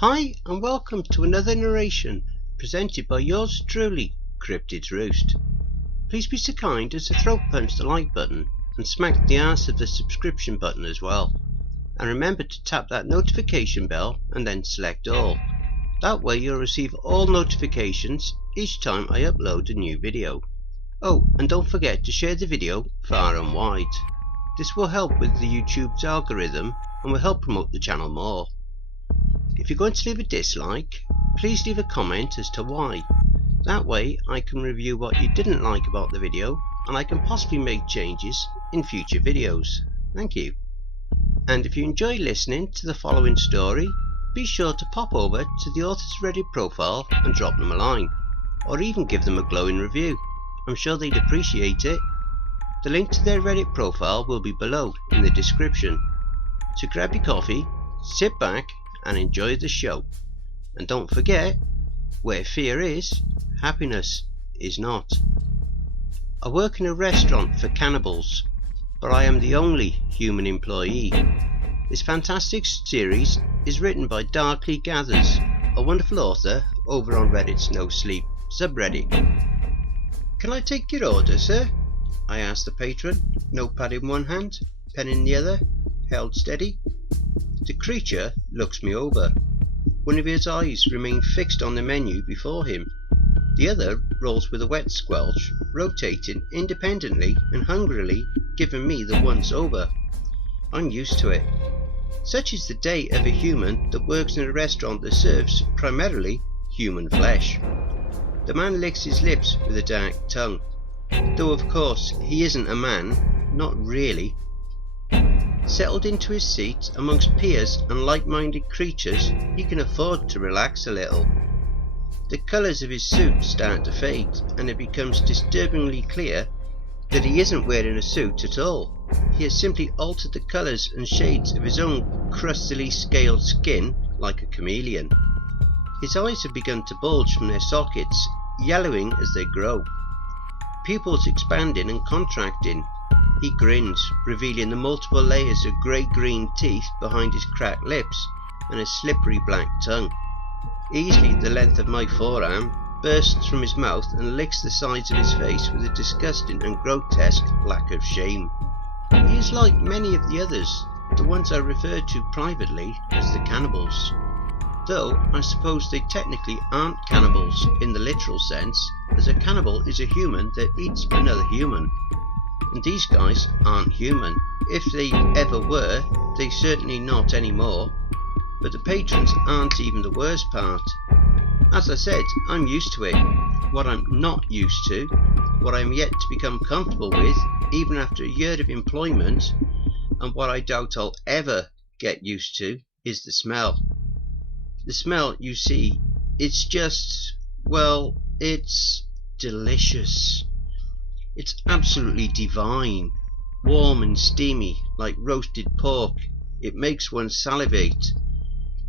Hi and welcome to another narration presented by yours truly, Cryptids Roost. Please be so kind as to throat punch the like button and smack the ass of the subscription button as well. And remember to tap that notification bell and then select all. That way you'll receive all notifications each time I upload a new video. Oh, and don't forget to share the video far and wide. This will help with the YouTube's algorithm and will help promote the channel more. If you're going to leave a dislike, please leave a comment as to why. That way I can review what you didn't like about the video and I can possibly make changes in future videos. Thank you. And if you enjoy listening to the following story, be sure to pop over to the author's Reddit profile and drop them a line, or even give them a glowing review. I'm sure they'd appreciate it. The link to their Reddit profile will be below in the description. So grab your coffee, sit back and enjoy the show. And don't forget, where fear is, happiness is not. I work in a restaurant for cannibals, but I am the only human employee. This fantastic series is written by Darkly Gathers, a wonderful author over on Reddit's nosleep subreddit. Can I take your order, sir? I asked the patron, notepad in one hand, pen in the other, held steady. The creature looks me over. One of his eyes remains fixed on the menu before him. The other rolls with a wet squelch, rotating independently and hungrily giving me the once over. I'm used to it. Such is the day of a human that works in a restaurant that serves primarily human flesh. The man licks his lips with a dark tongue. Though of course he isn't a man, not really. Settled into his seat amongst peers and like-minded creatures, he can afford to relax a little. The colours of his suit start to fade, and it becomes disturbingly clear that he isn't wearing a suit at all. He has simply altered the colours and shades of his own crustily scaled skin like a chameleon. His eyes have begun to bulge from their sockets, yellowing as they grow, pupils expanding and contracting. He grins, revealing the multiple layers of grey-green teeth behind his cracked lips and a slippery black tongue. Easily the length of my forearm bursts from his mouth and licks the sides of his face with a disgusting and grotesque lack of shame. He is like many of the others, the ones I referred to privately as the cannibals. Though I suppose they technically aren't cannibals in the literal sense, as a cannibal is a human that eats another human. And these guys aren't human. If they ever were, they certainly not anymore. But the patrons aren't even the worst part. As I said, I'm used to it. What I'm not used to, what I'm yet to become comfortable with, even after a year of employment, and what I doubt I'll ever get used to, is the smell. The smell, you see, it's just, well, it's delicious. It's absolutely divine, warm and steamy like roasted pork. It makes one salivate.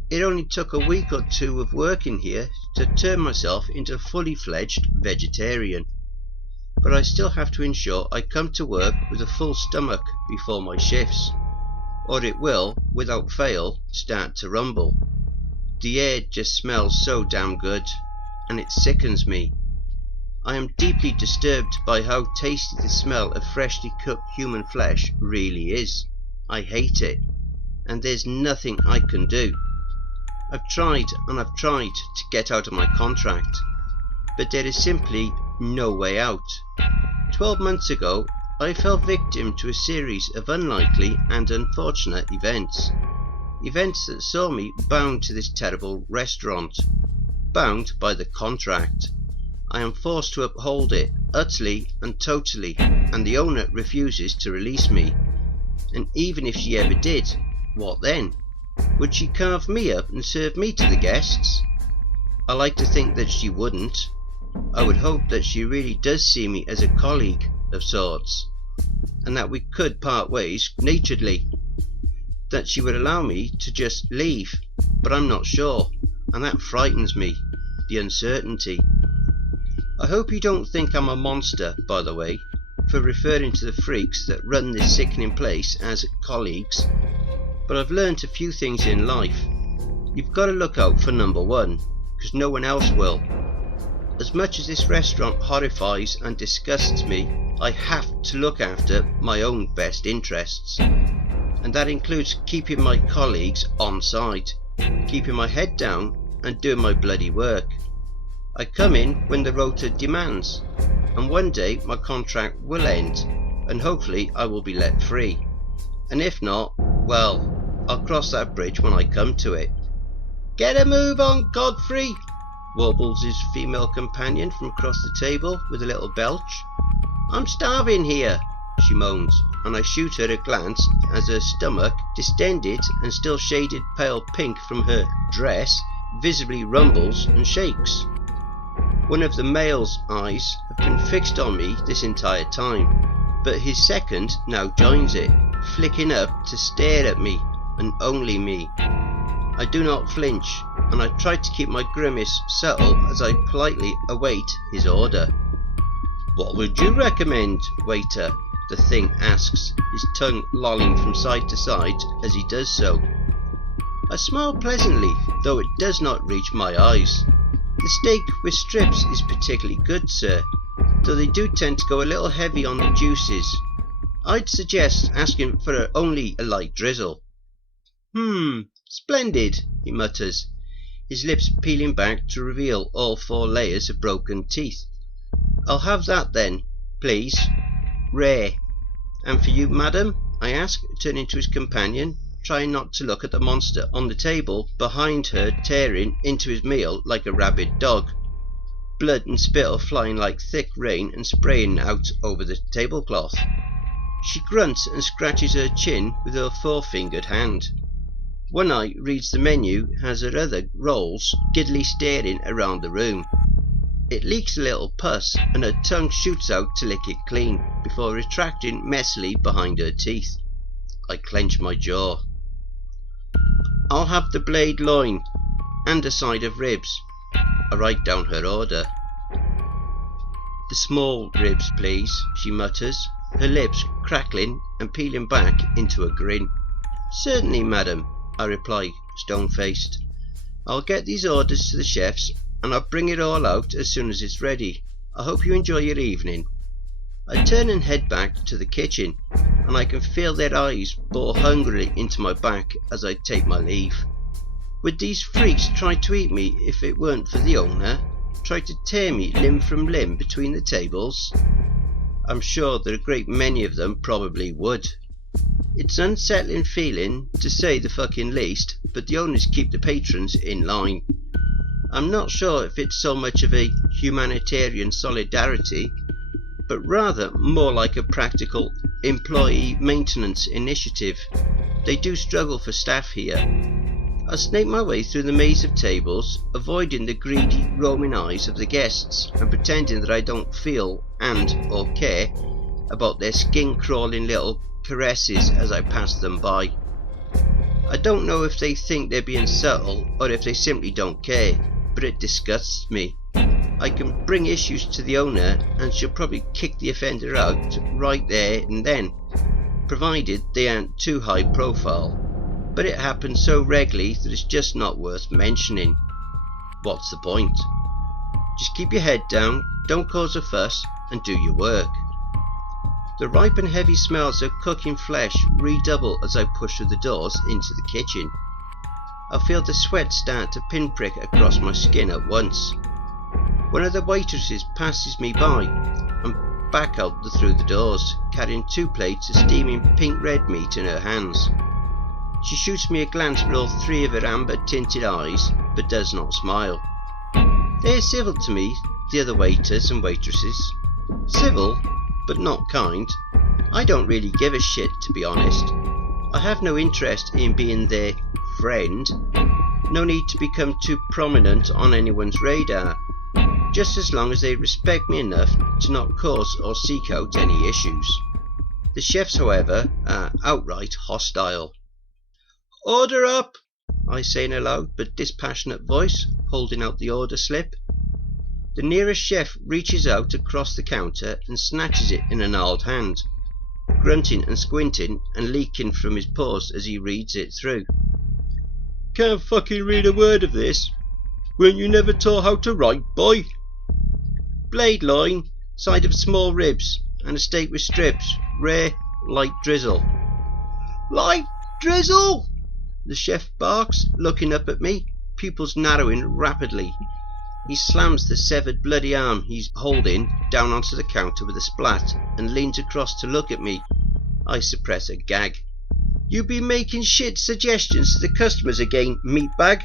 It only took a week or two of working here to turn myself into a fully fledged vegetarian. But I still have to ensure I come to work with a full stomach before my shifts, or it will, without fail, start to rumble. The air just smells so damn good, and it sickens me. I am deeply disturbed by how tasty the smell of freshly cooked human flesh really is. I hate it, and there's nothing I can do. I've tried and I've tried to get out of my contract, but there is simply no way out. 12 months ago, I fell victim to a series of unlikely and unfortunate events. Events that saw me bound to this terrible restaurant, bound by the contract. I am forced to uphold it utterly and totally, and the owner refuses to release me. And even if she ever did, what then? Would she carve me up and serve me to the guests? I like to think that she wouldn't. I would hope that she really does see me as a colleague of sorts, and that we could part ways naturedly. That she would allow me to just leave, but I'm not sure, and that frightens me, the uncertainty. I hope you don't think I'm a monster, by the way, for referring to the freaks that run this sickening place as colleagues, but I've learnt a few things in life. You've got to look out for number one, because no one else will. As much as this restaurant horrifies and disgusts me, I have to look after my own best interests. And that includes keeping my colleagues on side, keeping my head down and doing my bloody work. I come in when the rota demands, and one day my contract will end, and hopefully I will be let free. And if not, well, I'll cross that bridge when I come to it. "Get a move on, Godfrey," warbles his female companion from across the table with a little belch. "I'm starving here," she moans, and I shoot her a glance as her stomach, distended and still shaded pale pink from her dress, visibly rumbles and shakes. One of the male's eyes have been fixed on me this entire time, but his second now joins it, flicking up to stare at me, and only me. I do not flinch, and I try to keep my grimace subtle as I politely await his order. "What would you recommend, waiter?" the thing asks, his tongue lolling from side to side as he does so. I smile pleasantly, though it does not reach my eyes. "The steak with strips is particularly good, sir, though they do tend to go a little heavy on the juices. I'd suggest asking for only a light drizzle." Splendid," he mutters, his lips peeling back to reveal all 4 layers of broken teeth. "I'll have that then, please. Rare. And for you, madam?" I ask, turning to his companion, trying not to look at the monster on the table behind her tearing into his meal like a rabid dog, blood and spittle flying like thick rain and spraying out over the tablecloth. She grunts and scratches her chin with her 4-fingered hand. One eye reads the menu as her other rolls, giddily staring around the room. It leaks a little pus and her tongue shoots out to lick it clean, before retracting messily behind her teeth. I clench my jaw. "I'll have the blade loin and a side of ribs." I write down her order. "The small ribs, please," she mutters, her lips crackling and peeling back into a grin. "Certainly, madam," I reply, stone-faced. "I'll get these orders to the chefs, and I'll bring it all out as soon as it's ready. I hope you enjoy your evening." I turn and head back to the kitchen, and I can feel their eyes bore hungrily into my back as I take my leave. Would these freaks try to eat me if it weren't for the owner? Try to tear me limb from limb between the tables? I'm sure that a great many of them probably would. It's an unsettling feeling, to say the fucking least, but the owners keep the patrons in line. I'm not sure if it's so much of a humanitarian solidarity, but rather more like a practical employee maintenance initiative. They do struggle for staff here. I snake my way through the maze of tables, avoiding the greedy roaming eyes of the guests and pretending that I don't feel or care about their skin-crawling little caresses as I pass them by. I don't know if they think they're being subtle or if they simply don't care, but it disgusts me. I can bring issues to the owner and she'll probably kick the offender out right there and then, provided they aren't too high profile. But it happens so regularly that it's just not worth mentioning. What's the point? Just keep your head down, don't cause a fuss, and do your work. The ripe and heavy smells of cooking flesh redouble as I push through the doors into the kitchen. I feel the sweat start to pinprick across my skin at once. One of the waitresses passes me by and back out through the doors, carrying 2 plates of steaming pink-red meat in her hands. She shoots me a glance with all 3 of her amber-tinted eyes, but does not smile. They're civil to me, the other waiters and waitresses. Civil, but not kind. I don't really give a shit, to be honest. I have no interest in being their friend. No need to become too prominent on anyone's radar, just as long as they respect me enough to not cause or seek out any issues. The chefs, however, are outright hostile. "Order up," I say in a loud but dispassionate voice, holding out the order slip. The nearest chef reaches out across the counter and snatches it in a gnarled hand, grunting and squinting and leaking from his paws as he reads it through. Can't fucking read a word of this. Weren't you never taught how to write, boy? Blade loin, side of small ribs, and a steak with strips, rare, light drizzle. Light drizzle? The chef barks, looking up at me, pupils narrowing rapidly. He slams the severed bloody arm he's holding down onto the counter with a splat and leans across to look at me. I suppress a gag. You be making shit suggestions to the customers again, meatbag.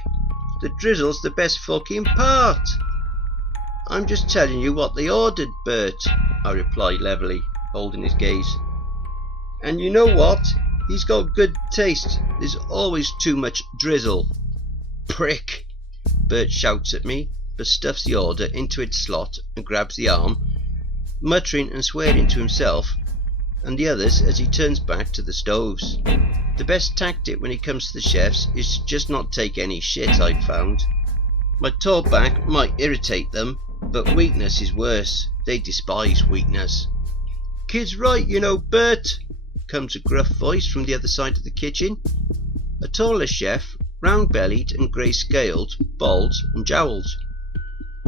The drizzle's the best fucking part. I'm just telling you what they ordered, Bert, I replied levelly, holding his gaze. And you know what? He's got good taste. There's always too much drizzle. Prick! Bert shouts at me, but stuffs the order into its slot and grabs the arm, muttering and swearing to himself and the others as he turns back to the stoves. The best tactic when it comes to the chefs is to just not take any shit, I've found. My tall back might irritate them, but weakness is worse. They despise weakness. Kid's right, you know, Bert, comes a gruff voice from the other side of the kitchen. A taller chef, round-bellied and grey-scaled, bald and jowled.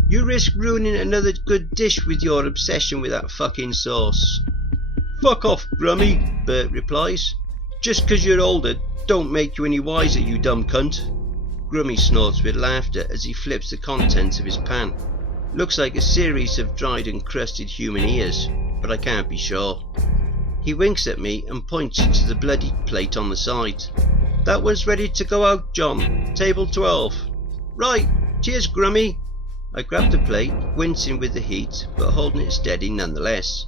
You risk ruining another good dish with your obsession with that fucking sauce. Fuck off, Grummy, Bert replies. Just 'cause you're older don't make you any wiser, you dumb cunt. Grummy snorts with laughter as he flips the contents of his pan. Looks like a series of dried and crusted human ears, but I can't be sure. He winks at me and points to the bloody plate on the side. That one's ready to go out, John. Table 12. Right, cheers, Grummy. I grab the plate, wincing with the heat, but holding it steady nonetheless.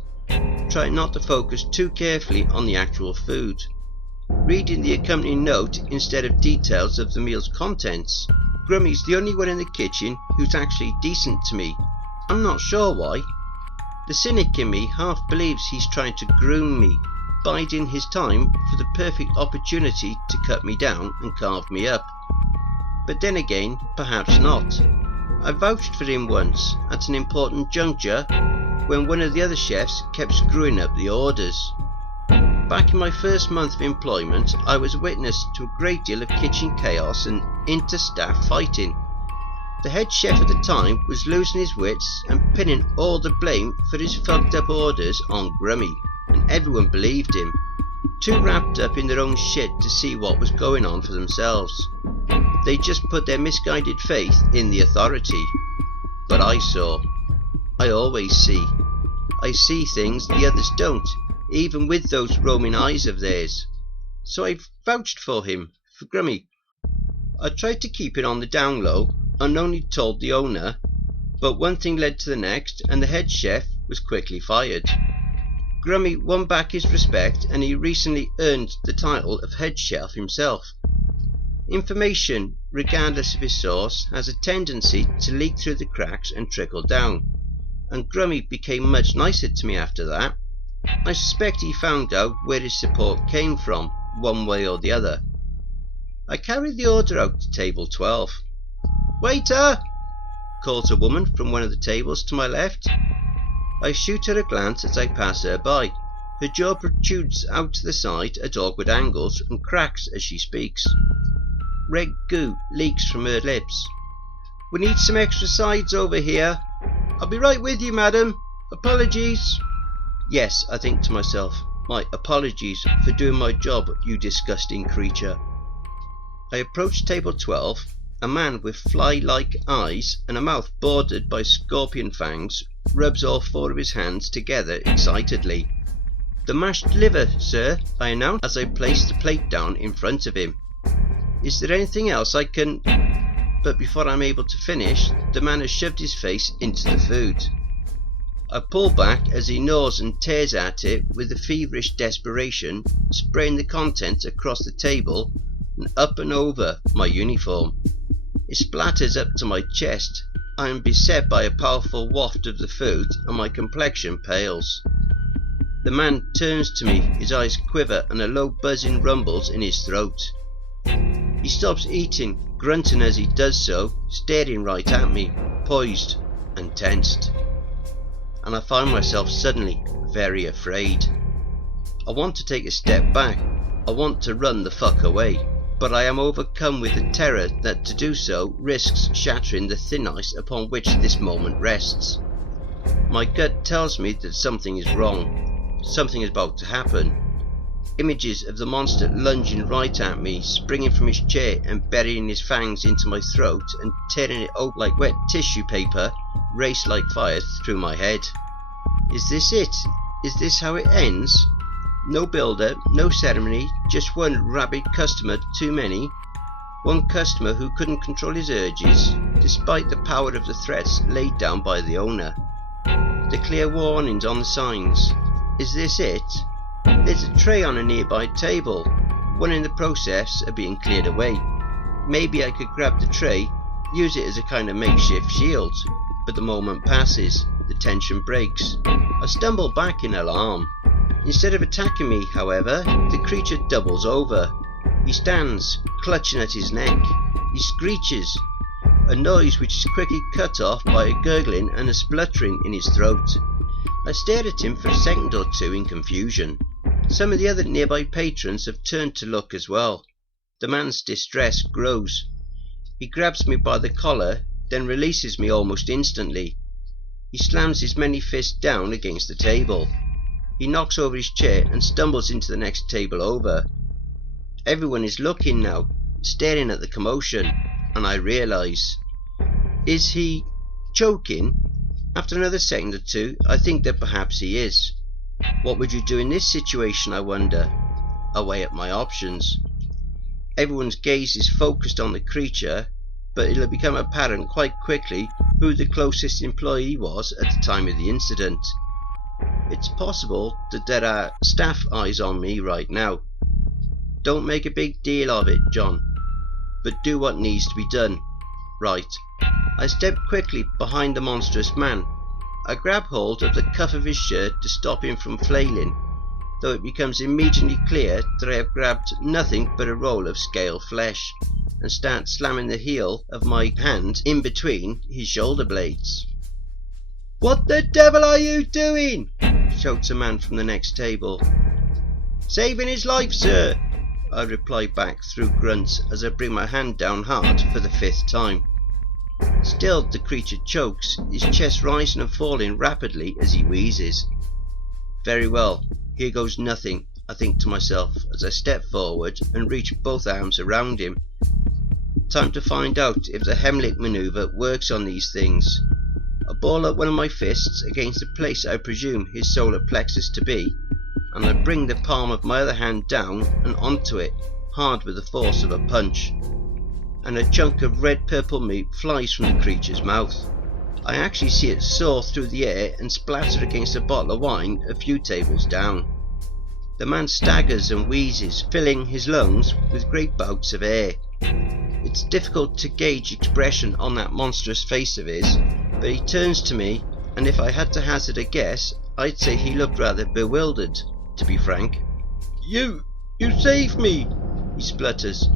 Trying not to focus too carefully on the actual food. Reading the accompanying note instead of details of the meal's contents. Grummy's the only one in the kitchen who's actually decent to me. I'm not sure why. The cynic in me half believes he's trying to groom me, biding his time for the perfect opportunity to cut me down and carve me up. But then again, perhaps not. I vouched for him once, at an important juncture, when one of the other chefs kept screwing up the orders. Back in my first month of employment, I was witness to a great deal of kitchen chaos and inter-staff fighting. The head chef at the time was losing his wits and pinning all the blame for his fucked up orders on Grummy, and everyone believed him, too wrapped up in their own shit to see what was going on for themselves. They just put their misguided faith in the authority. But I saw. I always see. I see things the others don't, even with those roaming eyes of theirs. So I vouched for him, for Grummy. I tried to keep it on the down low, and only told the owner, but one thing led to the next, and the head chef was quickly fired. Grummy won back his respect, and he recently earned the title of head chef himself. Information, regardless of his source, has a tendency to leak through the cracks and trickle down, and Grummy became much nicer to me after that. I suspect he found out where his support came from, one way or the other. I carried the order out to table 12. Waiter! Calls a woman from one of the tables to my left. I shoot her a glance as I pass her by. Her jaw protrudes out to the side at awkward angles and cracks as she speaks. Red goo leaks from her lips. We need some extra sides over here. I'll be right with you, madam. Apologies. Yes, I think to myself, my apologies for doing my job, you disgusting creature. I approach table 12. A man with fly-like eyes and a mouth bordered by scorpion fangs rubs all four of his hands together excitedly. The mashed liver, sir, I announce as I place the plate down in front of him. Is there anything else I can... But before I'm able to finish, the man has shoved his face into the food. I pull back as he gnaws and tears at it with a feverish desperation, spraying the contents across the table and up and over my uniform. It splatters up to my chest. I am beset by a powerful waft of the food and my complexion pales. The man turns to me, his eyes quiver and a low buzzing rumbles in his throat. He stops eating, grunting as he does so, staring right at me, poised and tensed. And I find myself suddenly very afraid. I want to take a step back. I want to run the fuck away. but I am overcome with the terror that to do so risks shattering the thin ice upon which this moment rests. My gut tells me that something is wrong. Something is about to happen. Images of the monster lunging right at me, springing from his chair and burying his fangs into my throat and tearing it open like wet tissue paper race like fire through my head. Is this it? Is this how it ends? No build-up, no ceremony, just one rabid customer too many. One customer who couldn't control his urges, despite the power of the threats laid down by the owner. The clear warnings on the signs. Is this it? There's a tray on a nearby table, one in the process of being cleared away. Maybe I could grab the tray, use it as a kind of makeshift shield, but the moment passes, the tension breaks. I stumble back in alarm. Instead of attacking me, however, the creature doubles over. He stands, clutching at his neck. He screeches, a noise which is quickly cut off by a gurgling and a spluttering in his throat. I stared at him for a second or two in confusion. Some of the other nearby patrons have turned to look as well. The man's distress grows. He grabs me by the collar, then releases me almost instantly. He slams his many fists down against the table. He knocks over his chair and stumbles into the next table over. Everyone is looking now, staring at the commotion, and I realise. Is he choking? After another second or two, I think that perhaps he is. What would you do in this situation, I wonder? I weigh up my options. Everyone's gaze is focused on the creature, but it'll become apparent quite quickly who the closest employee was at the time of the incident. It's possible that there are staff eyes on me right now. Don't make a big deal of it, John, but do what needs to be done. Right. I step quickly behind the monstrous man. I grab hold of the cuff of his shirt to stop him from flailing, though it becomes immediately clear that I have grabbed nothing but a roll of scale flesh, and start slamming the heel of my hand in between his shoulder blades. "What the devil are you doing?" shouts a man from the next table. "Saving his life, sir," I reply back through grunts as I bring my hand down hard for the 5th time. Still the creature chokes, his chest rising and falling rapidly as he wheezes. Very well, here goes nothing, I think to myself as I step forward and reach both arms around him. Time to find out if the Heimlich manoeuvre works on these things. I ball up one of my fists against the place I presume his solar plexus to be, and I bring the palm of my other hand down and onto it, hard with the force of a punch. And a chunk of red-purple meat flies from the creature's mouth. I actually see it soar through the air and splatter against a bottle of wine a few tables down. The man staggers and wheezes, filling his lungs with great bouts of air. It's difficult to gauge expression on that monstrous face of his, but he turns to me, and if I had to hazard a guess, I'd say he looked rather bewildered, to be frank. You saved me," he splutters,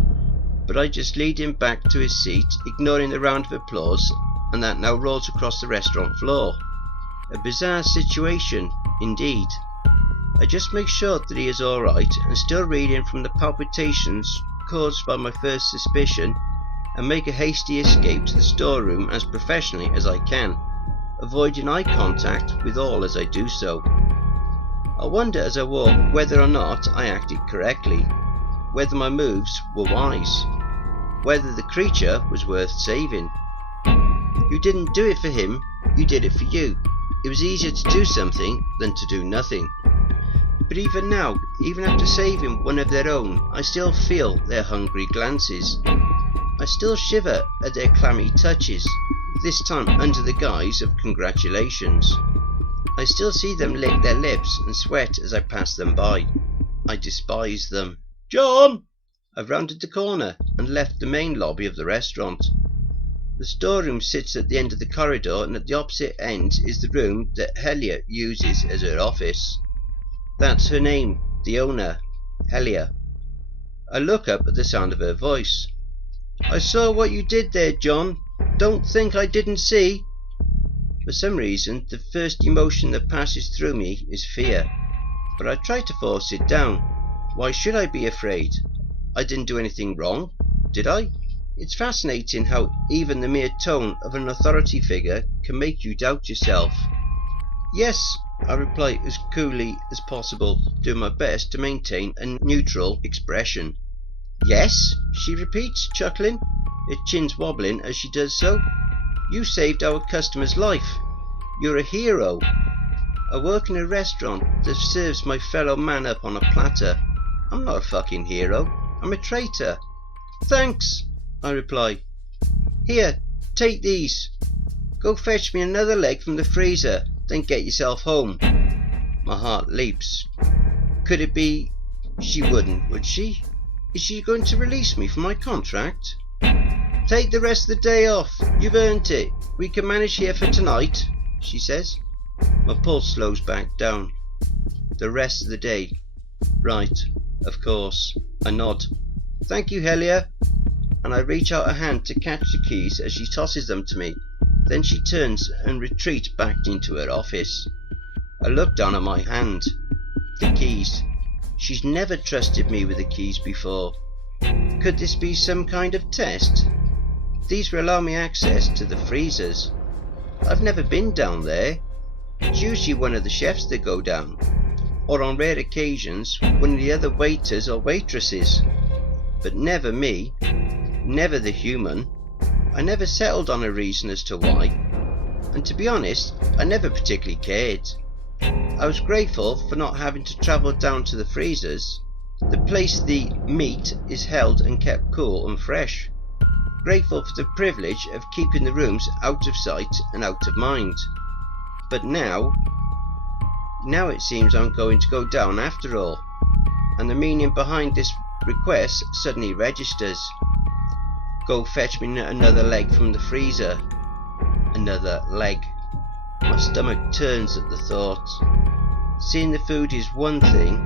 but I just lead him back to his seat, ignoring the round of applause, and that now rolls across the restaurant floor. A bizarre situation, indeed. I just make sure that he is alright, and still reeling from the palpitations caused by my first suspicion, and make a hasty escape to the storeroom as professionally as I can, avoiding eye contact with all as I do so. I wonder as I walk whether or not I acted correctly, whether my moves were wise, whether the creature was worth saving. You didn't do it for him, you did it for you. It was easier to do something than to do nothing. But even now, even after saving one of their own, I still feel their hungry glances. I still shiver at their clammy touches, this time under the guise of congratulations. I still see them lick their lips and sweat as I pass them by. I despise them. "John!" I've rounded the corner and left the main lobby of the restaurant. The storeroom sits at the end of the corridor, and at the opposite end is the room that Helia uses as her office. That's her name, the owner, Helia. I look up at the sound of her voice. "I saw what you did there, John. Don't think I didn't see." For some reason, the first emotion that passes through me is fear, but I try to force it down. Why should I be afraid? I didn't do anything wrong, did I? It's fascinating how even the mere tone of an authority figure can make you doubt yourself. Yes, I reply as coolly as possible, doing my best to maintain a neutral expression. Yes, she repeats, chuckling, her chin's wobbling as she does so. You saved our customer's life. You're a hero. I work in a restaurant that serves my fellow man up on a platter. I'm not a fucking hero. I'm a traitor. Thanks, I reply. Here, take these. Go fetch me another leg from the freezer, then get yourself home. My heart leaps. Could it be... She wouldn't, would she? Is she going to release me from my contract? Take the rest of the day off. You've earned it. We can manage here for tonight, she says. My pulse slows back down. The rest of the day. Right, of course. I nod. Thank you, Helia. And I reach out a hand to catch the keys as she tosses them to me. Then she turns and retreats back into her office. I look down at my hand. The keys. She's never trusted me with the keys before. Could this be some kind of test? These will allow me access to the freezers. I've never been down there. It's usually one of the chefs that go down, or on rare occasions one of the other waiters or waitresses. But never me, never the human. I never settled on a reason as to why, and to be honest, I never particularly cared. I was grateful for not having to travel down to the freezers, the place the meat is held and kept cool and fresh. Grateful for the privilege of keeping the rooms out of sight and out of mind. But now it seems I'm going to go down after all, and the meaning behind this request suddenly registers. Go fetch me another leg from the freezer. Another leg. My stomach turns at the thought. Seeing the food is one thing,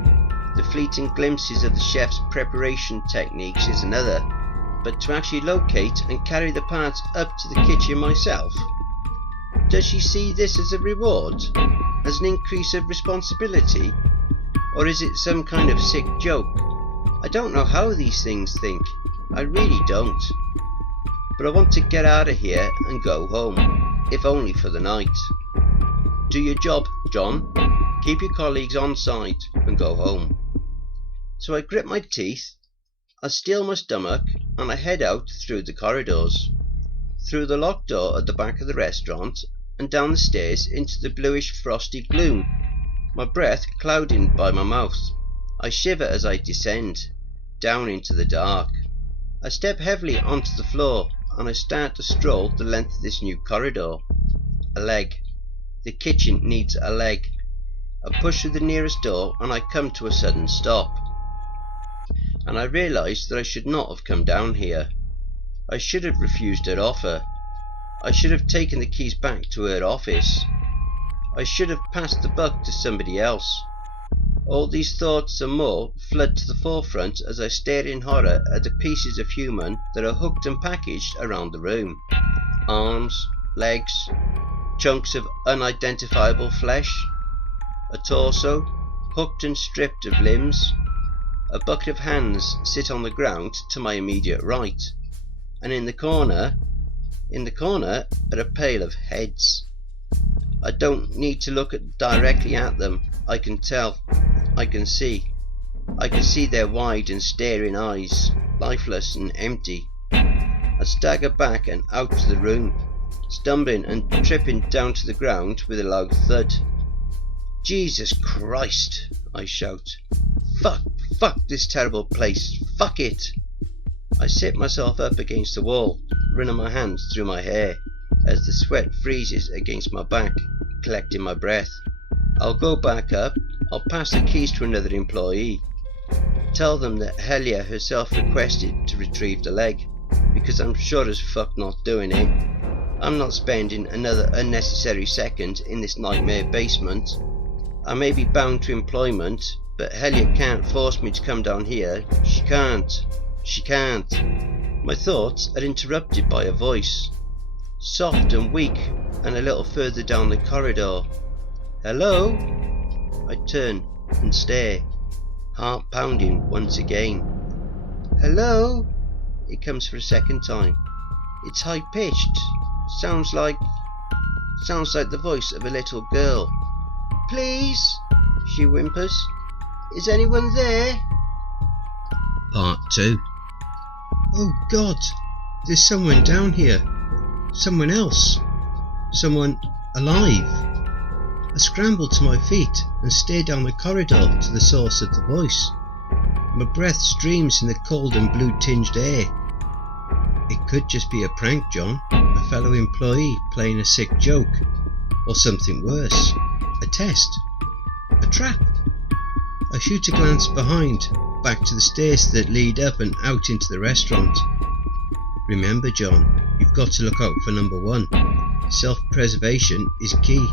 the fleeting glimpses of the chef's preparation techniques is another, but to actually locate and carry the parts up to the kitchen myself? Does she see this as a reward? As an increase of responsibility? Or is it some kind of sick joke? I don't know how these things think. I really don't. But I want to get out of here and go home, if only for the night. Do your job, John. Keep your colleagues on side and go home. So I grit my teeth, I steel my stomach, and I head out through the corridors, through the locked door at the back of the restaurant, and down the stairs into the bluish frosty gloom, my breath clouding by my mouth. I shiver as I descend, down into the dark. I step heavily onto the floor, and I start to stroll the length of this new corridor. A leg. The kitchen needs a leg. I push through the nearest door, and I come to a sudden stop. And I realise that I should not have come down here. I should have refused her offer. I should have taken the keys back to her office. I should have passed the buck to somebody else. All these thoughts and more flood to the forefront as I stare in horror at the pieces of human that are hooked and packaged around the room. Arms, legs, chunks of unidentifiable flesh, a torso, hooked and stripped of limbs. A bucket of hands sit on the ground to my immediate right, and in the corner are a pail of heads. I don't need to look directly at them. I can tell. I can see their wide and staring eyes, lifeless and empty. I stagger back and out to the room, stumbling and tripping down to the ground with a loud thud. Jesus Christ, I shout. Fuck this terrible place. Fuck it. I sit myself up against the wall, running my hands through my hair as the sweat freezes against my back, collecting my breath. I'll go back up. I'll pass the keys to another employee. Tell them that Helia herself requested to retrieve the leg, because I'm sure as fuck not doing it. I'm not spending another unnecessary second in this nightmare basement. I may be bound to employment, but Helia can't force me to come down here. She can't. My thoughts are interrupted by a voice, soft and weak, and a little further down the corridor. Hello? I turn and stare, heart pounding once again. Hello? It comes for a second time. It's high-pitched. Sounds like the voice of a little girl. Please? She whimpers. Is anyone there? Part 2. Oh God! There's someone down here. Someone else. Someone alive. I scramble to my feet and stare down the corridor to the source of the voice. My breath streams in the cold and blue-tinged air. It could just be a prank, John, a fellow employee playing a sick joke, or something worse, a test, a trap. I shoot a glance behind, back to the stairs that lead up and out into the restaurant. Remember, John, you've got to look out for number 1. Self-preservation is key.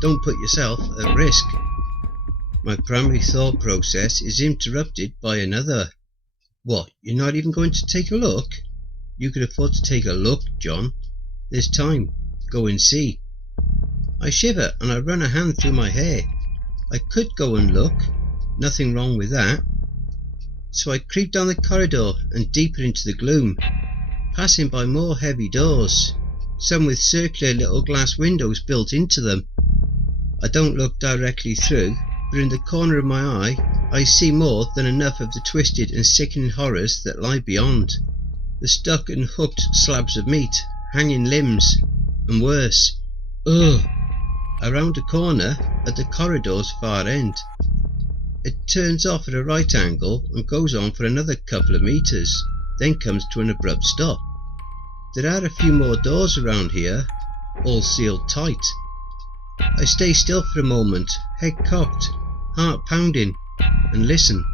Don't put yourself at risk. My primary thought process is interrupted by another. What, you're not even going to take a look? You could afford to take a look, John. There's time. Go and see. I shiver and I run a hand through my hair. I could go and look. Nothing wrong with that. So I creep down the corridor and deeper into the gloom, passing by more heavy doors, some with circular little glass windows built into them. I don't look directly through, but in the corner of my eye I see more than enough of the twisted and sickening horrors that lie beyond. The stuck and hooked slabs of meat, hanging limbs, and worse. Ugh! Around a corner at the corridor's far end. It turns off at a right angle and goes on for another couple of metres, then comes to an abrupt stop. There are a few more doors around here, all sealed tight. I stay still for a moment, head cocked, heart pounding, and listen.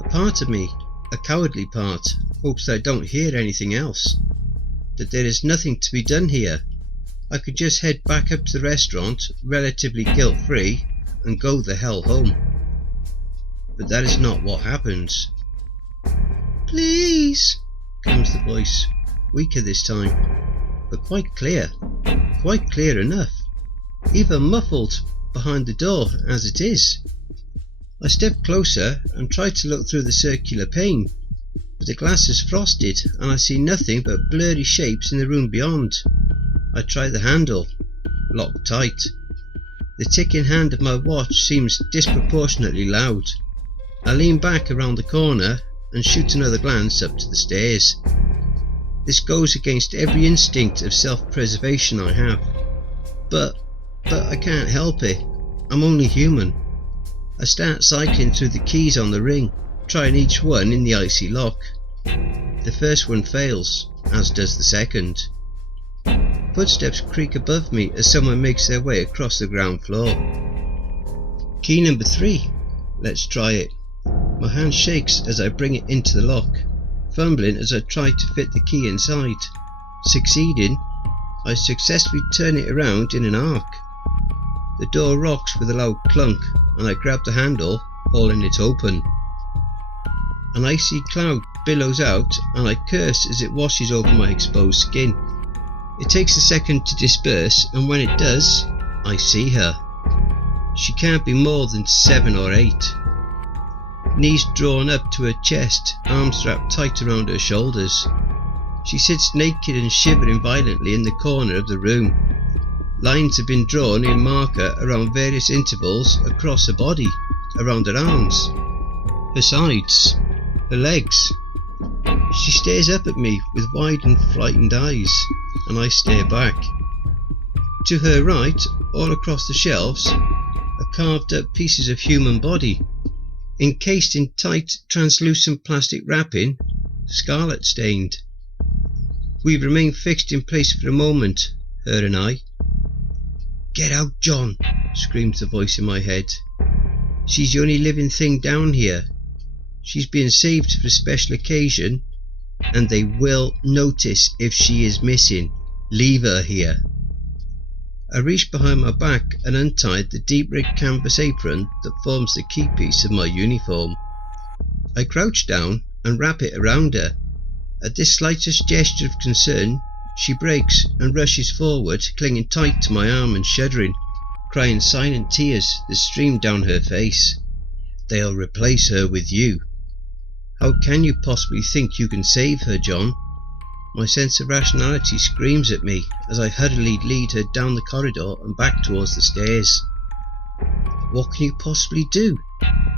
A part of me, a cowardly part, hopes that I don't hear anything else, that there is nothing to be done here. I could just head back up to the restaurant, relatively guilt-free, and go the hell home. But that is not what happens. Please, comes the voice, weaker this time, but quite clear enough, even muffled behind the door as it is. I step closer and try to look through the circular pane, but the glass is frosted and I see nothing but blurry shapes in the room beyond. I try the handle, locked tight. The ticking hand of my watch seems disproportionately loud. I lean back around the corner and shoot another glance up to the stairs. This goes against every instinct of self-preservation I have. But I can't help it. I'm only human. I start cycling through the keys on the ring, trying each one in the icy lock. The first one fails, as does the second. Footsteps creak above me as someone makes their way across the ground floor. Key number 3. Let's try it. My hand shakes as I bring it into the lock, fumbling as I try to fit the key inside. Succeeding, I successfully turn it around in an arc. The door rocks with a loud clunk and I grab the handle, hauling it open. An icy cloud billows out and I curse as it washes over my exposed skin. It takes a second to disperse, and when it does, I see her. She can't be more than 7 or 8. Knees drawn up to her chest, arms wrapped tight around her shoulders. She sits naked and shivering violently in the corner of the room. Lines have been drawn in marker around various intervals across her body, around her arms, her sides, her legs. She stares up at me with wide and frightened eyes, and I stare back. To her right, all across the shelves, are carved up pieces of human body, encased in tight, translucent plastic wrapping, scarlet stained. We remain fixed in place for a moment, her and I. "Get out, John," screams the voice in my head. "She's the only living thing down here. She's being saved for a special occasion, and they will notice if she is missing. Leave her here." I reached behind my back and untied the deep red canvas apron that forms the key piece of my uniform. I crouch down and wrap it around her. At this slightest gesture of concern, she breaks and rushes forward, clinging tight to my arm and shuddering, crying silent tears that stream down her face. "They'll replace her with you." How can you possibly think you can save her, John? My sense of rationality screams at me as I hurriedly lead her down the corridor and back towards the stairs. What can you possibly do?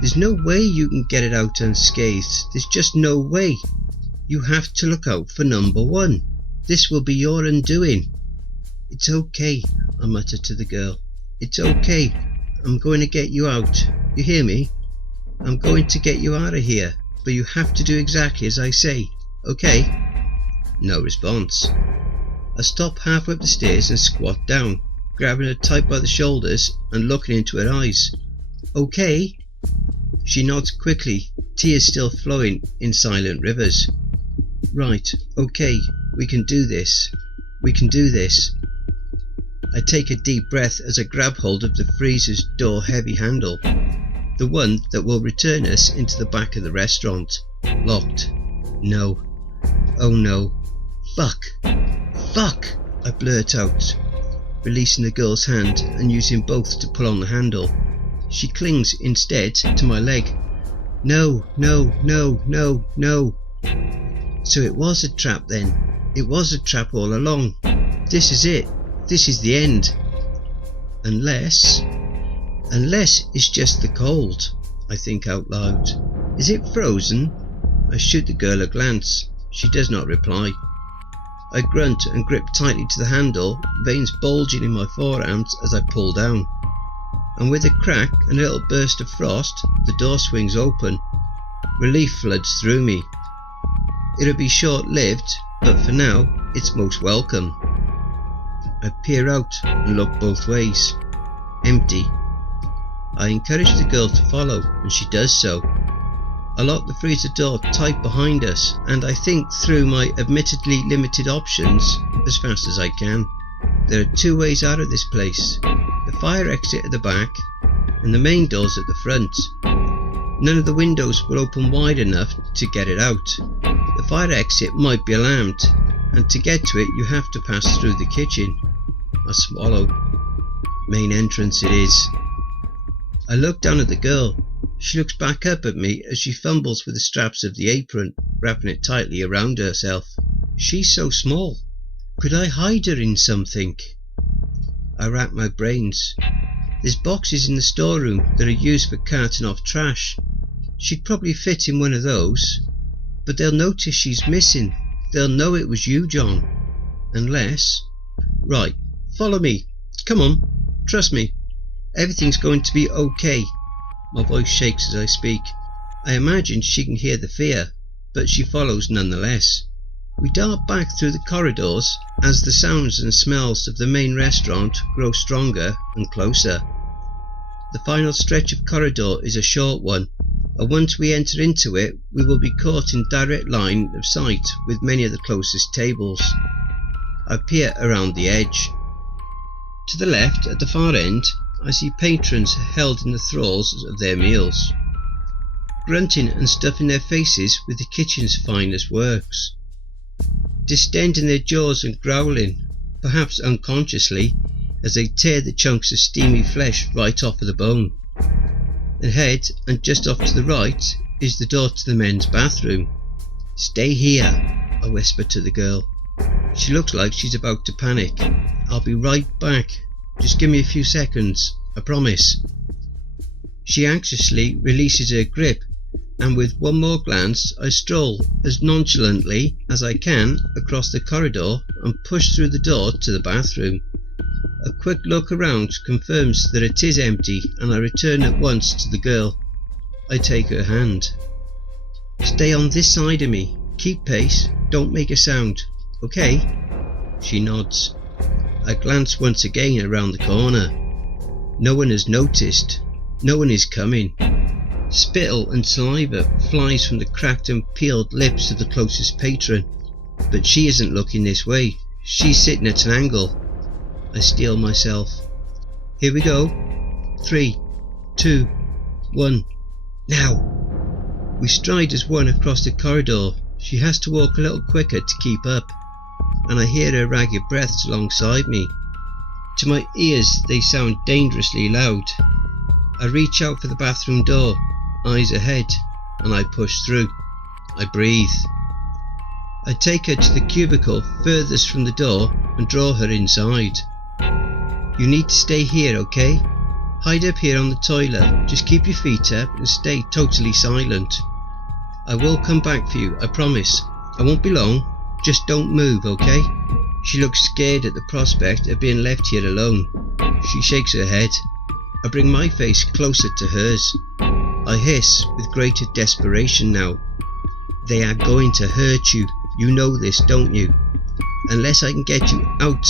There's no way you can get it out unscathed. There's just no way. You have to look out for number one. This will be your undoing. It's okay, I muttered to the girl. It's okay. I'm going to get you out. You hear me? I'm going to get you out of here, but you have to do exactly as I say, okay? No response. I stop halfway up the stairs and squat down, grabbing her tight by the shoulders and looking into her eyes. Okay? She nods quickly, tears still flowing in silent rivers. Right, okay, we can do this. We can do this. I take a deep breath as I grab hold of the freezer's door heavy handle, the one that will return us into the back of the restaurant. Locked. No. Oh no. Fuck! Fuck! I blurt out, releasing the girl's hand and using both to pull on the handle. She clings instead to my leg. No, no, no, no, no. So it was a trap then. It was a trap all along. This is it. This is the end. Unless it's just the cold, I think out loud. Is it frozen? I shoot the girl a glance. She does not reply. I grunt and grip tightly to the handle, veins bulging in my forearms as I pull down. And with a crack and a little burst of frost, the door swings open. Relief floods through me. It'll be short-lived, but for now, it's most welcome. I peer out and look both ways. Empty. I encourage the girl to follow, and she does so. I lock the freezer door tight behind us, and I think through my admittedly limited options as fast as I can. There are two ways out of this place. The fire exit at the back, and the main doors at the front. None of the windows will open wide enough to get it out. The fire exit might be alarmed, and to get to it you have to pass through the kitchen. I swallow. Main entrance it is. I look down at the girl. She looks back up at me as she fumbles with the straps of the apron, wrapping it tightly around herself. She's so small. Could I hide her in something? I rack my brains. There's boxes in the storeroom that are used for carting off trash. She'd probably fit in one of those. But they'll notice she's missing. They'll know it was you, John. Unless... Right, follow me. Come on, trust me. Everything's going to be okay. My voice shakes as I speak. I imagine she can hear the fear, but she follows nonetheless. We dart back through the corridors as the sounds and smells of the main restaurant grow stronger and closer. The final stretch of corridor is a short one, and once we enter into it, we will be caught in direct line of sight with many of the closest tables. I peer around the edge. To the left, at the far end, I see patrons held in the thralls of their meals, grunting and stuffing their faces with the kitchen's finest works, distending their jaws and growling, perhaps unconsciously, as they tear the chunks of steamy flesh right off of the bone. Ahead, and just off to the right, is the door to the men's bathroom. Stay here, I whisper to the girl. She looks like she's about to panic. I'll be right back. Just give me a few seconds, I promise. She anxiously releases her grip, and with one more glance I stroll as nonchalantly as I can across the corridor and push through the door to the bathroom. A quick look around confirms that it is empty, and I return at once to the girl. I take her hand. Stay on this side of me. Keep pace. Don't make a sound. Okay? She nods. I glance once again around the corner. No one has noticed. No one is coming. Spittle and saliva flies from the cracked and peeled lips of the closest patron, but she isn't looking this way. She's sitting at an angle. I steel myself. Here we go. 3, 2, 1. Now! We stride as one across the corridor. She has to walk a little quicker to keep up, and I hear her ragged breaths alongside me. To my ears they sound dangerously loud. I reach out for the bathroom door, eyes ahead, and I push through. I breathe. I take her to the cubicle furthest from the door and draw her inside. You need to stay here, okay? Hide up here on the toilet, just keep your feet up and stay totally silent. I will come back for you, I promise. I won't be long, just don't move, okay? She looks scared at the prospect of being left here alone. She shakes her head. I bring my face closer to hers. I hiss with greater desperation now. They are going to hurt you, you know this, don't you? Unless I can get you out,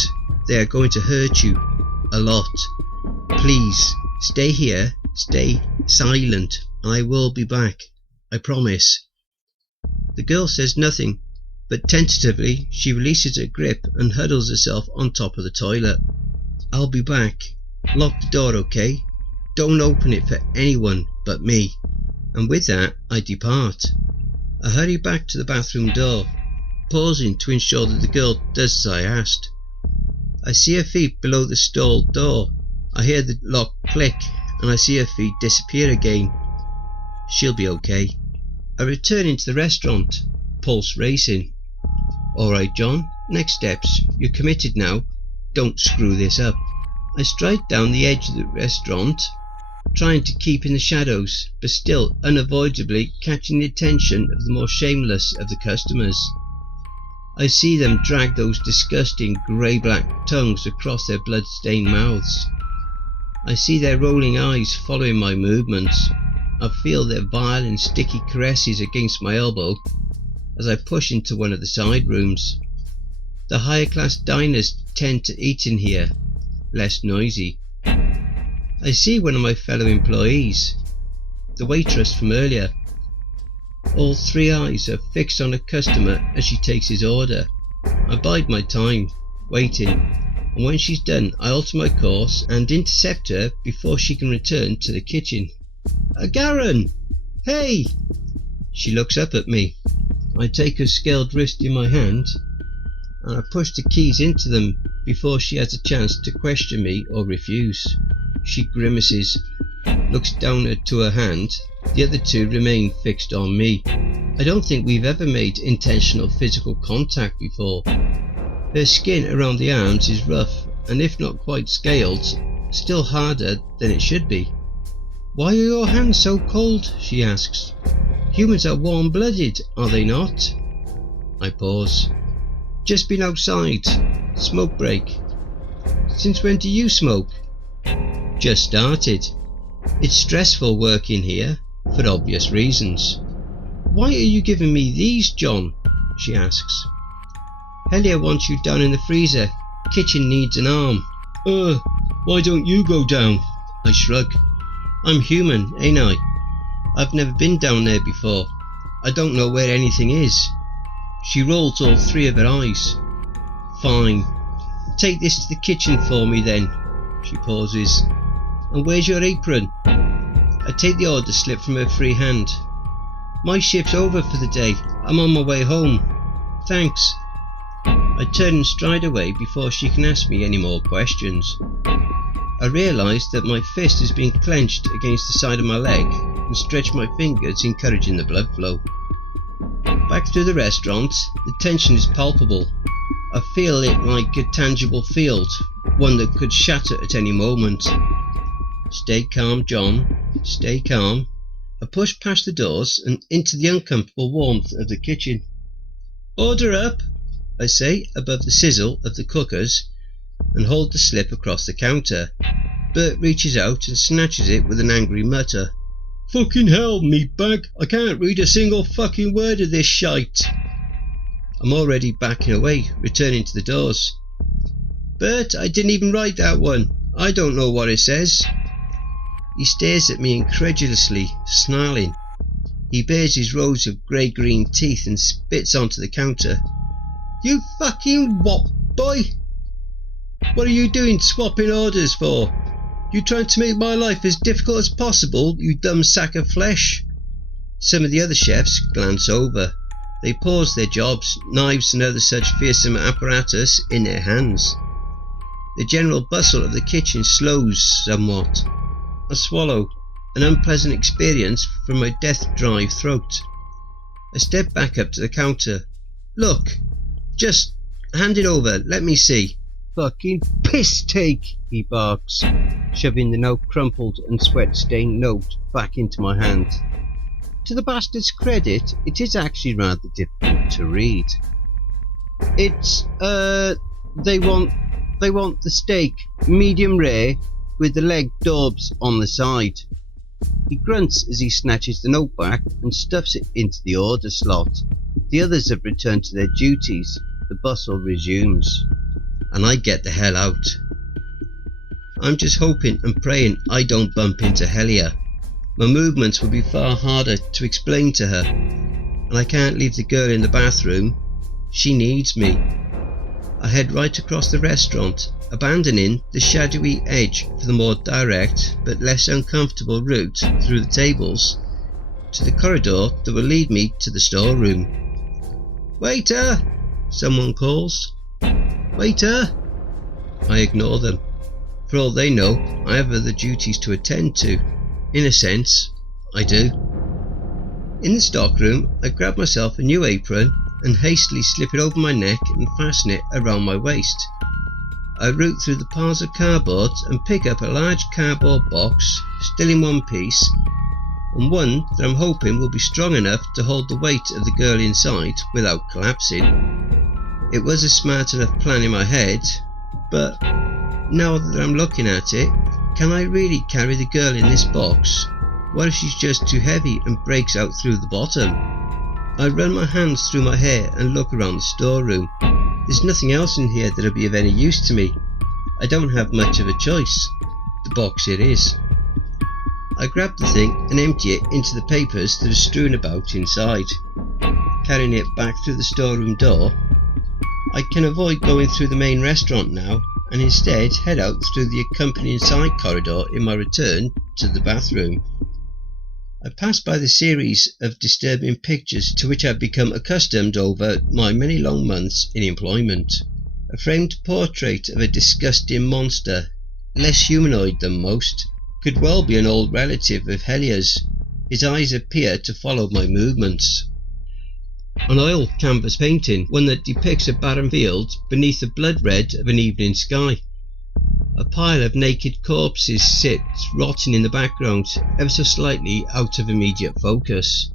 they are going to hurt you. A lot. Please, stay here, stay silent, and I will be back. I promise. The girl says nothing, but tentatively she releases her grip and huddles herself on top of the toilet. I'll be back. Lock the door, okay? Don't open it for anyone but me. And with that, I depart. I hurry back to the bathroom door, pausing to ensure that the girl does as I asked. I see her feet below the stall door. I hear the lock click and I see her feet disappear again. She'll be okay. I return into the restaurant, pulse racing. Alright John, next steps. You're committed now. Don't screw this up. I stride down the edge of the restaurant, trying to keep in the shadows, but still unavoidably catching the attention of the more shameless of the customers. I see them drag those disgusting grey-black tongues across their blood-stained mouths. I see their rolling eyes following my movements. I feel their vile and sticky caresses against my elbow as I push into one of the side rooms. The higher class diners tend to eat in here, less noisy. I see one of my fellow employees, the waitress from earlier. All three eyes are fixed on a customer as she takes his order. I bide my time, waiting, and when she's done I alter my course and intercept her before she can return to the kitchen. Garen! Hey! She looks up at me. I take her scaled wrist in my hand and I push the keys into them before she has a chance to question me or refuse. She grimaces, looks down to her hand. The other two remain fixed on me. I don't think we've ever made intentional physical contact before. Her skin around the arms is rough and if not quite scaled, still harder than it should be. Why are your hands so cold? She asks. Humans are warm-blooded, are they not? I pause. Just been outside. Smoke break. Since when do you smoke? Just started. It's stressful working here, for obvious reasons. Why are you giving me these, John? She asks. Helia wants you down in the freezer. Kitchen needs an arm. Why don't you go down? I shrug. I'm human, ain't I? I've never been down there before. I don't know where anything is. She rolls all three of her eyes. Fine. Take this to the kitchen for me then. She pauses. And where's your apron? I take the order slip from her free hand. My shift's over for the day. I'm on my way home. Thanks. I turn and stride away before she can ask me any more questions. I realise that my fist has been clenched against the side of my leg and stretch my fingers encouraging the blood flow. Back through the restaurant, the tension is palpable. I feel it like a tangible field, one that could shatter at any moment. Stay calm, John. Stay calm. I push past the doors and into the uncomfortable warmth of the kitchen. Order up, I say above the sizzle of the cookers and hold the slip across the counter. Bert reaches out and snatches it with an angry mutter. Fucking hell, meatbag, I can't read a single fucking word of this shite. I'm already backing away, returning to the doors. Bert, I didn't even write that one. I don't know what it says. He stares at me incredulously, snarling. He bares his rows of grey-green teeth and spits onto the counter. You fucking what, boy? What are you doing swapping orders for? You trying to make my life as difficult as possible, you dumb sack of flesh? Some of the other chefs glance over. They pause their jobs, knives and other such fearsome apparatus in their hands. The general bustle of the kitchen slows somewhat. I swallow, an unpleasant experience from my death-drive throat. I step back up to the counter. "Look, just hand it over, let me see." "Fucking piss take," he barks, shoving the now crumpled and sweat-stained note back into my hand. To the bastard's credit, it is actually rather difficult to read. It's, they want the steak, medium rare, with the leg daubs on the side. He grunts as he snatches the note back and stuffs it into the order slot. The others have returned to their duties. The bustle resumes, and I get the hell out. I'm just hoping and praying I don't bump into Helia. My movements would be far harder to explain to her, and I can't leave the girl in the bathroom. She needs me. I head right across the restaurant, abandoning the shadowy edge for the more direct but less uncomfortable route through the tables to the corridor that will lead me to the storeroom. "Waiter!" someone calls. "Waiter!" I ignore them. For all they know, I have other duties to attend to. In a sense, I do. In the stockroom, I grab myself a new apron and hastily slip it over my neck and fasten it around my waist. I root through the piles of cardboard and pick up a large cardboard box, still in one piece, and one that I'm hoping will be strong enough to hold the weight of the girl inside without collapsing. It was a smart enough plan in my head, but now that I'm looking at it, can I really carry the girl in this box? What if she's just too heavy and breaks out through the bottom? I run my hands through my hair and look around the storeroom. There's nothing else in here that'll be of any use to me. I don't have much of a choice. The box it is. I grab the thing and empty it into the papers that are strewn about inside. Carrying it back through the storeroom door, I can avoid going through the main restaurant now and instead head out through the accompanying side corridor in my return to the bathroom. I pass by the series of disturbing pictures to which I've become accustomed over my many long months in employment. A framed portrait of a disgusting monster, less humanoid than most, could well be an old relative of Helia's. His eyes appear to follow my movements. An oil canvas painting, one that depicts a barren field beneath the blood red of an evening sky. A pile of naked corpses sits rotting in the background, ever so slightly out of immediate focus.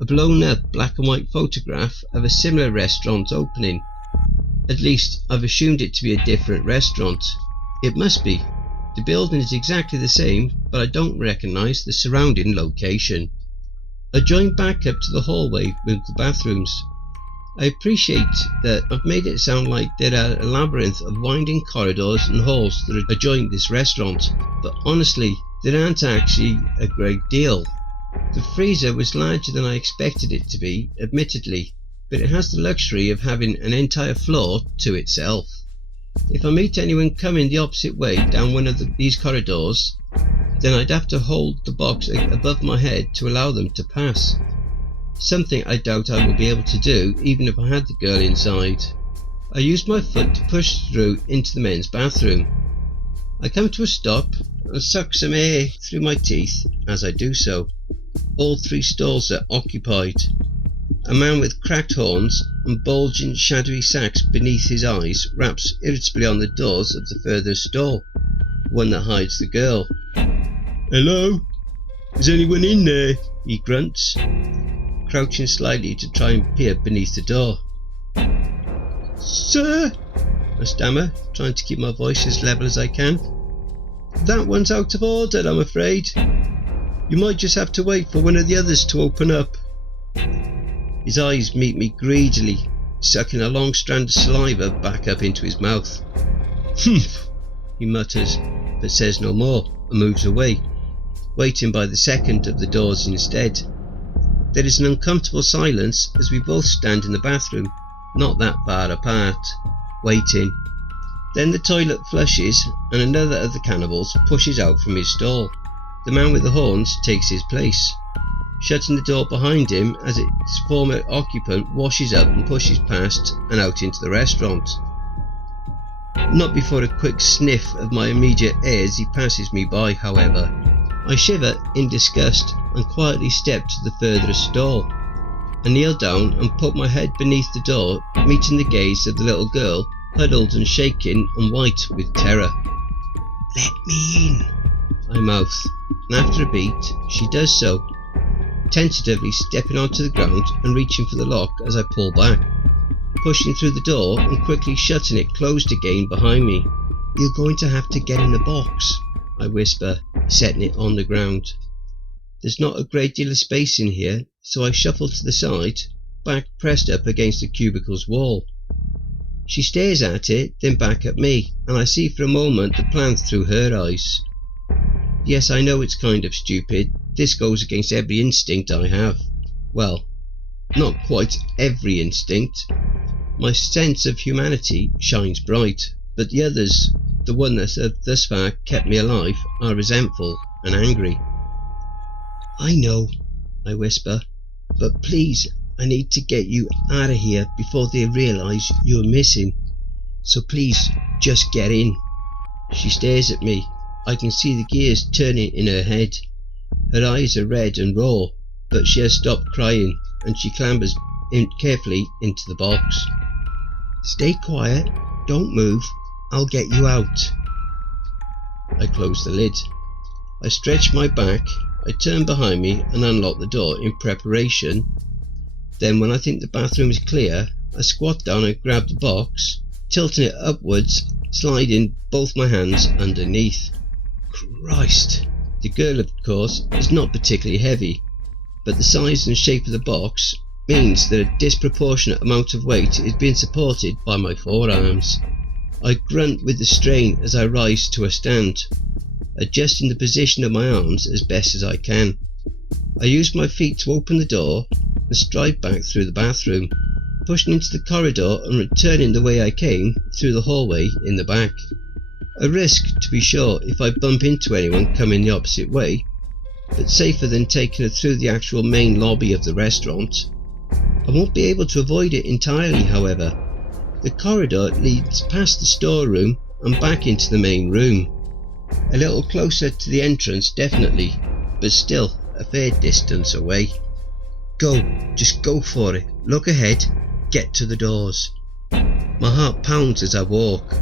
A blown up black and white photograph of a similar restaurant opening. At least I've assumed it to be a different restaurant. It must be. The building is exactly the same, but I don't recognise the surrounding location. I join back up to the hallway with the bathrooms. I appreciate that I've made it sound like there are a labyrinth of winding corridors and halls that adjoin this restaurant, but honestly, there aren't actually a great deal. The freezer was larger than I expected it to be, admittedly, but it has the luxury of having an entire floor to itself. If I meet anyone coming the opposite way down one of these corridors, then I'd have to hold the box above my head to allow them to pass. Something I doubt I will be able to do even if I had the girl inside. I use my foot to push through into the men's bathroom. I come to a stop and suck some air through my teeth as I do so. All three stalls are occupied. A man with cracked horns and bulging shadowy sacs beneath his eyes raps irritably on the doors of the furthest stall, one that hides the girl. "Hello? Is anyone in there?" he grunts, crouching slightly to try and peer beneath the door. "Sir," I stammer, trying to keep my voice as level as I can. "That one's out of order, I'm afraid. You might just have to wait for one of the others to open up." His eyes meet me greedily, sucking a long strand of saliva back up into his mouth. "Humph," he mutters, but says no more and moves away, waiting by the second of the doors instead. There is an uncomfortable silence as we both stand in the bathroom, not that far apart, waiting. Then the toilet flushes and another of the cannibals pushes out from his stall. The man with the horns takes his place, shutting the door behind him as its former occupant washes up and pushes past and out into the restaurant. Not before a quick sniff of my immediate air as he passes me by, however. I shiver in disgust and quietly step to the furthest stall. I kneel down and put my head beneath the door, meeting the gaze of the little girl, huddled and shaking and white with terror. "Let me in," I mouth, and after a beat, she does so, tentatively stepping onto the ground and reaching for the lock as I pull back, pushing through the door and quickly shutting it closed again behind me. "You're going to have to get in the box," I whisper, setting it on the ground. There's not a great deal of space in here, so I shuffle to the side, back pressed up against the cubicle's wall. She stares at it, then back at me, and I see for a moment the plan through her eyes. Yes, I know it's kind of stupid. This goes against every instinct I have. Well, not quite every instinct. My sense of humanity shines bright, but the others, the one that have thus far kept me alive, are resentful and angry. "I know," I whisper, "but please, I need to get you out of here before they realise you're missing. So please, just get in." She stares at me. I can see the gears turning in her head. Her eyes are red and raw, but she has stopped crying and she clambers carefully into the box. "Stay quiet, don't move, I'll get you out." I close the lid. I stretch my back, I turn behind me and unlock the door in preparation. Then when I think the bathroom is clear, I squat down and grab the box, tilting it upwards, sliding both my hands underneath. Christ! The girl, of course, is not particularly heavy, but the size and shape of the box means that a disproportionate amount of weight is being supported by my forearms. I grunt with the strain as I rise to a stand, adjusting the position of my arms as best as I can. I use my feet to open the door and stride back through the bathroom, pushing into the corridor and returning the way I came, through the hallway in the back. A risk, to be sure, if I bump into anyone coming the opposite way, but safer than taking her through the actual main lobby of the restaurant. I won't be able to avoid it entirely, however. The corridor leads past the storeroom and back into the main room. A little closer to the entrance, definitely, but still a fair distance away. Go, just go for it. Look ahead, get to the doors. My heart pounds as I walk,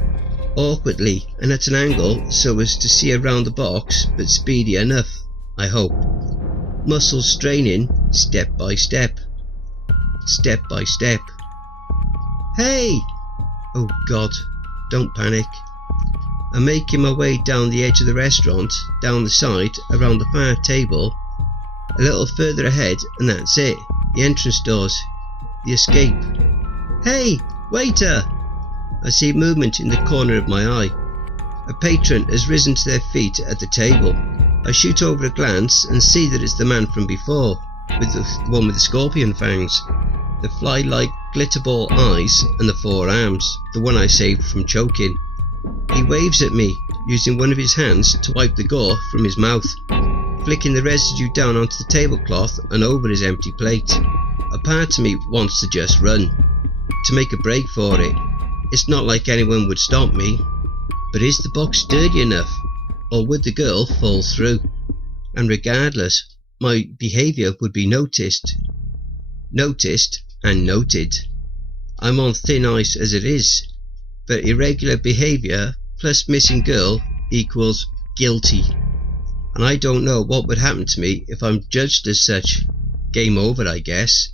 awkwardly and at an angle so as to see around the box, but speedy enough, I hope. Muscles straining, step by step. Step by step. Hey! Oh God, don't panic. I'm making my way down the edge of the restaurant, down the side, around the far table. A little further ahead and that's it. The entrance doors. The escape. Hey! Waiter! I see movement in the corner of my eye. A patron has risen to their feet at the table. I shoot over a glance and see that it's the man from before, with the one with the scorpion fangs, the fly-like glitterball eyes and the four arms, the one I saved from choking. He waves at me, using one of his hands to wipe the gore from his mouth, flicking the residue down onto the tablecloth and over his empty plate. A part of me wants to just run, to make a break for it. It's not like anyone would stop me, but is the box sturdy enough, or would the girl fall through? And regardless, my behaviour would be noticed. Noticed and noted. I'm on thin ice as it is, but irregular behaviour plus missing girl equals guilty. And I don't know what would happen to me if I'm judged as such. Game over, I guess.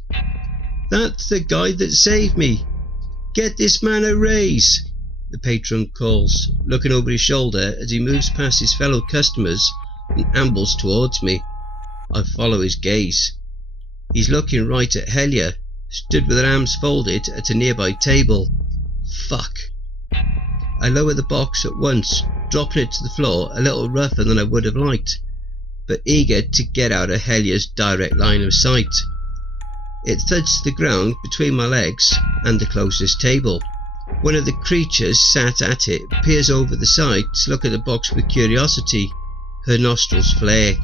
"That's the guy that saved me. Get this man a raise," the patron calls, looking over his shoulder as he moves past his fellow customers and ambles towards me. I follow his gaze. He's looking right at Helia, stood with her arms folded at a nearby table. Fuck. I lower the box at once, dropping it to the floor a little rougher than I would have liked, but eager to get out of Helia's direct line of sight. It thuds to the ground between my legs and the closest table. One of the creatures sat at it peers over the side to look at the box with curiosity. Her nostrils flare.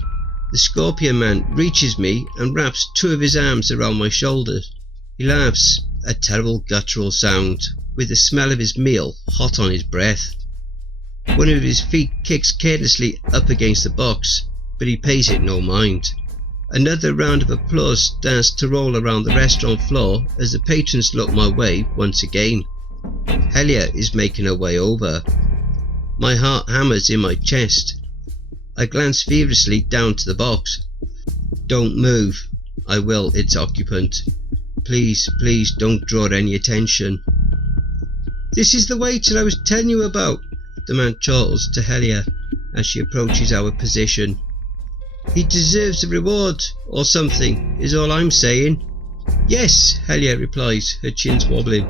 The scorpion man reaches me and wraps two of his arms around my shoulders. He laughs, a terrible guttural sound, with the smell of his meal hot on his breath. One of his feet kicks carelessly up against the box, but he pays it no mind. Another round of applause starts to roll around the restaurant floor as the patrons look my way once again. Helia is making her way over. My heart hammers in my chest. I glance feverishly down to the box. "Don't move. I will its occupant. Please, please don't draw any attention." "This is the waiter I was telling you about," the man chortles to Helia as she approaches our position. "He deserves a reward or something, is all I'm saying." "Yes," Helia replies, her chin's wobbling.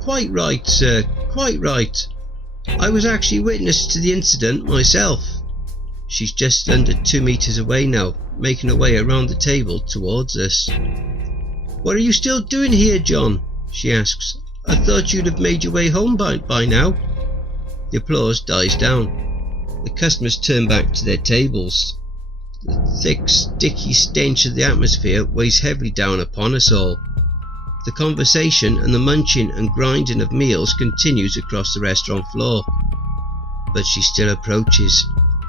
"Quite right, sir, quite right. I was actually witness to the incident myself." She's just under 2 meters away now, making her way around the table towards us. "What are you still doing here, John?" she asks. "I thought you'd have made your way home by now." The applause dies down. The customers turn back to their tables. The thick, sticky stench of the atmosphere weighs heavily down upon us all. The conversation and the munching and grinding of meals continues across the restaurant floor. But she still approaches.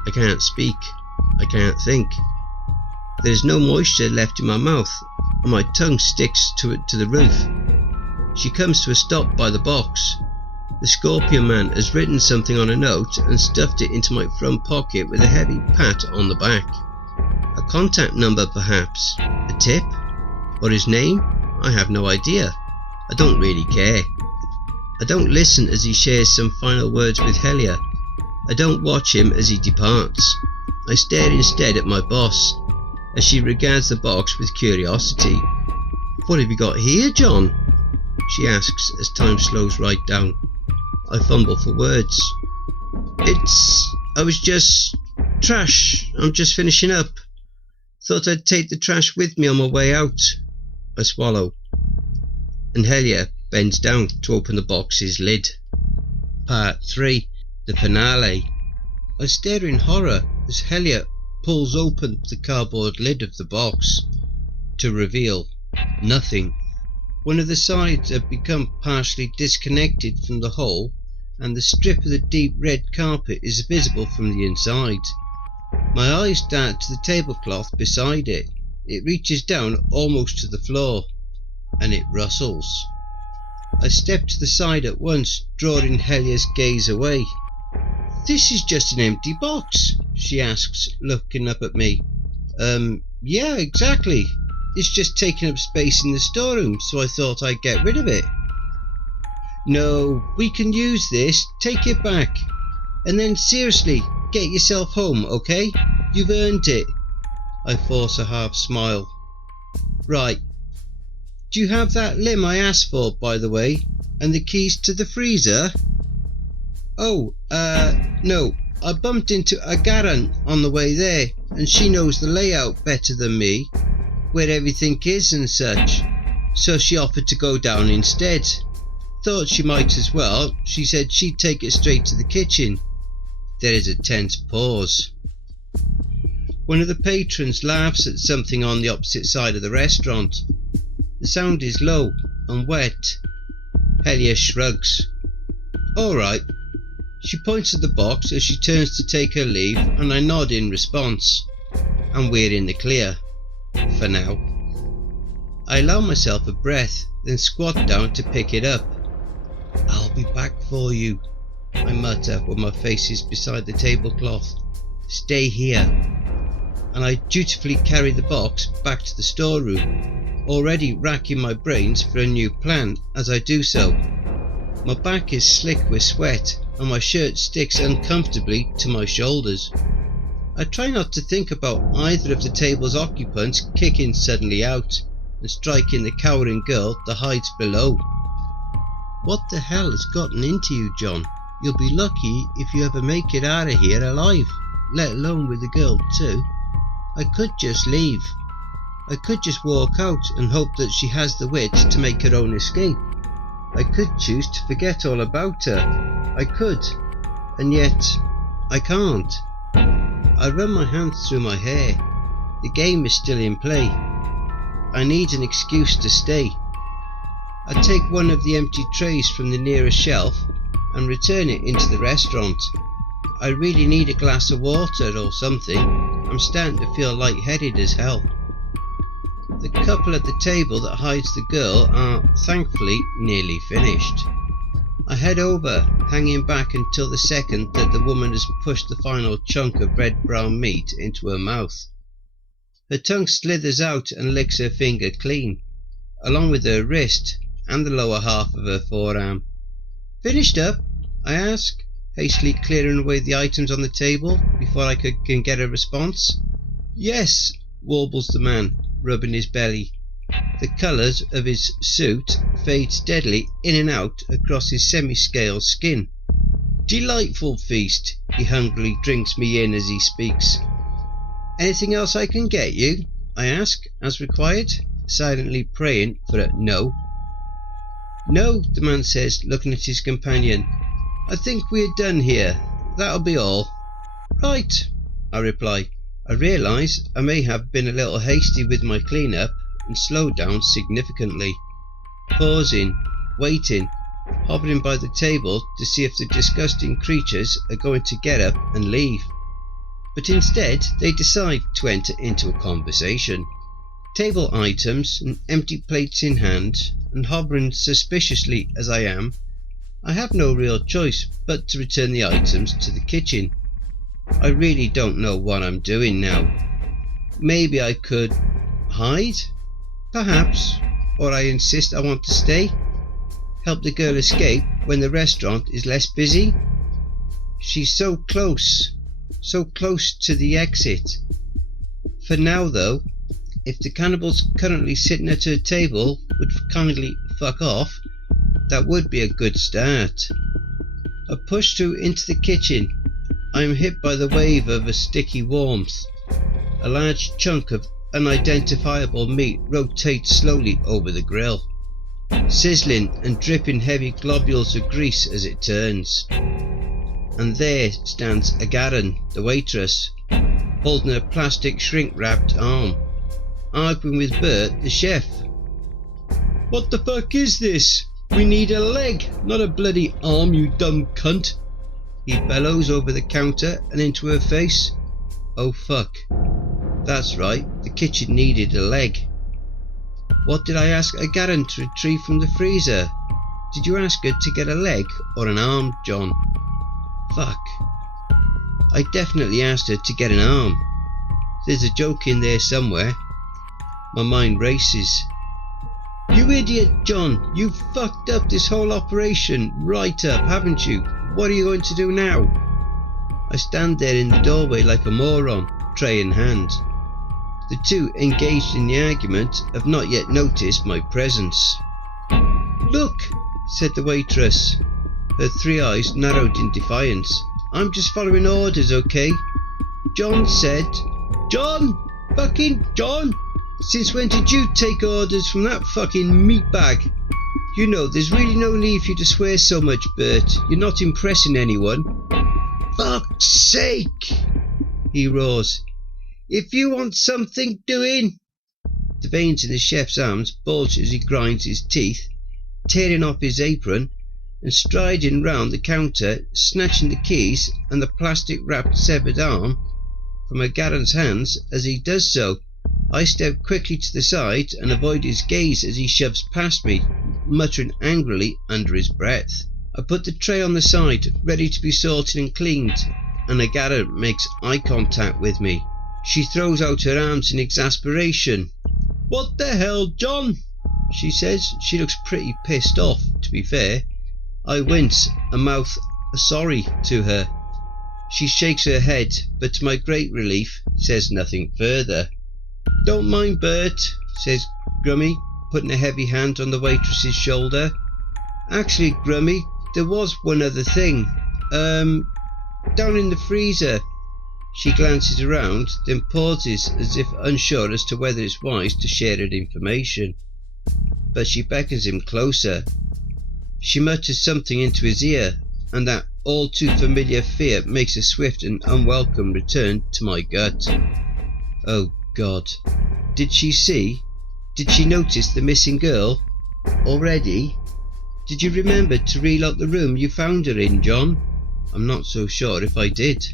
I can't speak. I can't think. There is no moisture left in my mouth, and my tongue sticks to the roof. She comes to a stop by the box. The Scorpion Man has written something on a note and stuffed it into my front pocket with a heavy pat on the back. A contact number perhaps? A tip? Or his name? I have no idea. I don't really care. I don't listen as he shares some final words with Helia. I don't watch him as he departs. I stare instead at my boss, as she regards the box with curiosity. "What have you got here, John?" she asks as time slows right down. I fumble for words. I was just... trash. I'm just finishing up. Thought I'd take the trash with me on my way out." I swallow, and Helia bends down to open the box's lid. Part 3. The finale. I stare in horror as Helia pulls open the cardboard lid of the box to reveal nothing. One of the sides had become partially disconnected from the hole, and the strip of the deep red carpet is visible from the inside. My eyes dart to the tablecloth beside it. It reaches down almost to the floor, and it rustles. I step to the side at once, drawing Helia's gaze away. "This is just an empty box," she asks, looking up at me. Yeah, exactly. It's just taking up space in the storeroom, so I thought I'd get rid of it." "No, we can use this. Take it back. And then seriously, get yourself home, okay? You've earned it." I force a half smile. "Right. Do you have that limb I asked for, by the way? And the keys to the freezer?" "Oh, no. I bumped into Agaran on the way there, and she knows the layout better than me, where everything is and such. So she offered to go down instead. Thought she might as well. She said she'd take it straight to the kitchen." There is a tense pause. One of the patrons laughs at something on the opposite side of the restaurant. The sound is low and wet. Helia shrugs. "All right." She points at the box as she turns to take her leave, and I nod in response. And we're in the clear. For now. I allow myself a breath, then squat down to pick it up. "I'll be back for you," I mutter when my face is beside the tablecloth. "Stay here." And I dutifully carry the box back to the storeroom, already racking my brains for a new plan as I do so. My back is slick with sweat, and my shirt sticks uncomfortably to my shoulders. I try not to think about either of the table's occupants kicking suddenly out and striking the cowering girl that hides below. "What the hell has gotten into you, John? You'll be lucky if you ever make it out of here alive, let alone with the girl too. I could just leave. I could just walk out and hope that she has the wit to make her own escape. I could choose to forget all about her. I could, and yet I can't." I run my hands through my hair. The game is still in play. I need an excuse to stay. I take one of the empty trays from the nearest shelf and return it into the restaurant. I really need a glass of water or something. I'm starting to feel lightheaded as hell. The couple at the table that hides the girl are, thankfully, nearly finished. I head over, hanging back until the second that the woman has pushed the final chunk of red brown meat into her mouth. Her tongue slithers out and licks her finger clean, along with her wrist and the lower half of her forearm. "Finished up?" I ask, hastily clearing away the items on the table before I can get a response. "Yes," warbles the man, rubbing his belly. The colours of his suit fade steadily in and out across his semi-scale skin. "Delightful feast," he hungrily drinks me in as he speaks. "Anything else I can get you?" I ask, as required, silently praying for a no. "No," the man says, looking at his companion. "I think we're done here. That'll be all." "Right," I reply. I realise I may have been a little hasty with my clean-up and slowed down significantly, pausing, waiting, hovering by the table to see if the disgusting creatures are going to get up and leave. But instead they decide to enter into a conversation. Table items and empty plates in hand, and hovering suspiciously as I am, I have no real choice but to return the items to the kitchen. I really don't know what I'm doing now. Maybe I could hide? Perhaps. Or I insist I want to stay. Help the girl escape when the restaurant is less busy. She's so close to the exit. For now though, if the cannibals currently sitting at her table would kindly fuck off, that would be a good start. I push through into the kitchen. I am hit by the wave of a sticky warmth. A large chunk of unidentifiable meat rotates slowly over the grill, sizzling and dripping heavy globules of grease as it turns. And there stands Agaran, the waitress, holding a plastic shrink-wrapped arm, arguing with Bert, the chef. "What the fuck is this? We need a leg, not a bloody arm, you dumb cunt," he bellows over the counter and into her face. Oh fuck. That's right, the kitchen needed a leg. What did I ask Agaran to retrieve from the freezer? Did you ask her to get a leg or an arm, John? Fuck. I definitely asked her to get an arm. There's a joke in there somewhere. My mind races. "You idiot, John, you've fucked up this whole operation right up, haven't you? What are you going to do now?" I stand there in the doorway like a moron, tray in hand. The two engaged in the argument have not yet noticed my presence. "Look," said the waitress, her three eyes narrowed in defiance. "I'm just following orders, okay? John said..." "John! Fucking John! Since when did you take orders from that fucking meatbag? You know, there's really no need for you to swear so much, Bert. You're not impressing anyone." "Fuck's sake!" he roars. "If you want something doing..." The veins in the chef's arms bulge as he grinds his teeth, tearing off his apron and striding round the counter, snatching the keys and the plastic-wrapped severed arm from Agaran's hands as he does so. I step quickly to the side and avoid his gaze as he shoves past me, muttering angrily under his breath. I put the tray on the side, ready to be salted and cleaned, and Agaran makes eye contact with me. She throws out her arms in exasperation. "What the hell, John?" she says. She looks pretty pissed off, to be fair. I wince and mouth a sorry to her. She shakes her head, but to my great relief, says nothing further. "Don't mind Bert," says Grummy, putting a heavy hand on the waitress's shoulder. "Actually, Grummy, there was one other thing. Down in the freezer." She glances around, then pauses as if unsure as to whether it's wise to share her information. But she beckons him closer. She mutters something into his ear, and that all too familiar fear makes a swift and unwelcome return to my gut. Oh God. Did she see? Did she notice the missing girl? Already? Did you remember to relock the room you found her in, John? I'm not so sure if I did.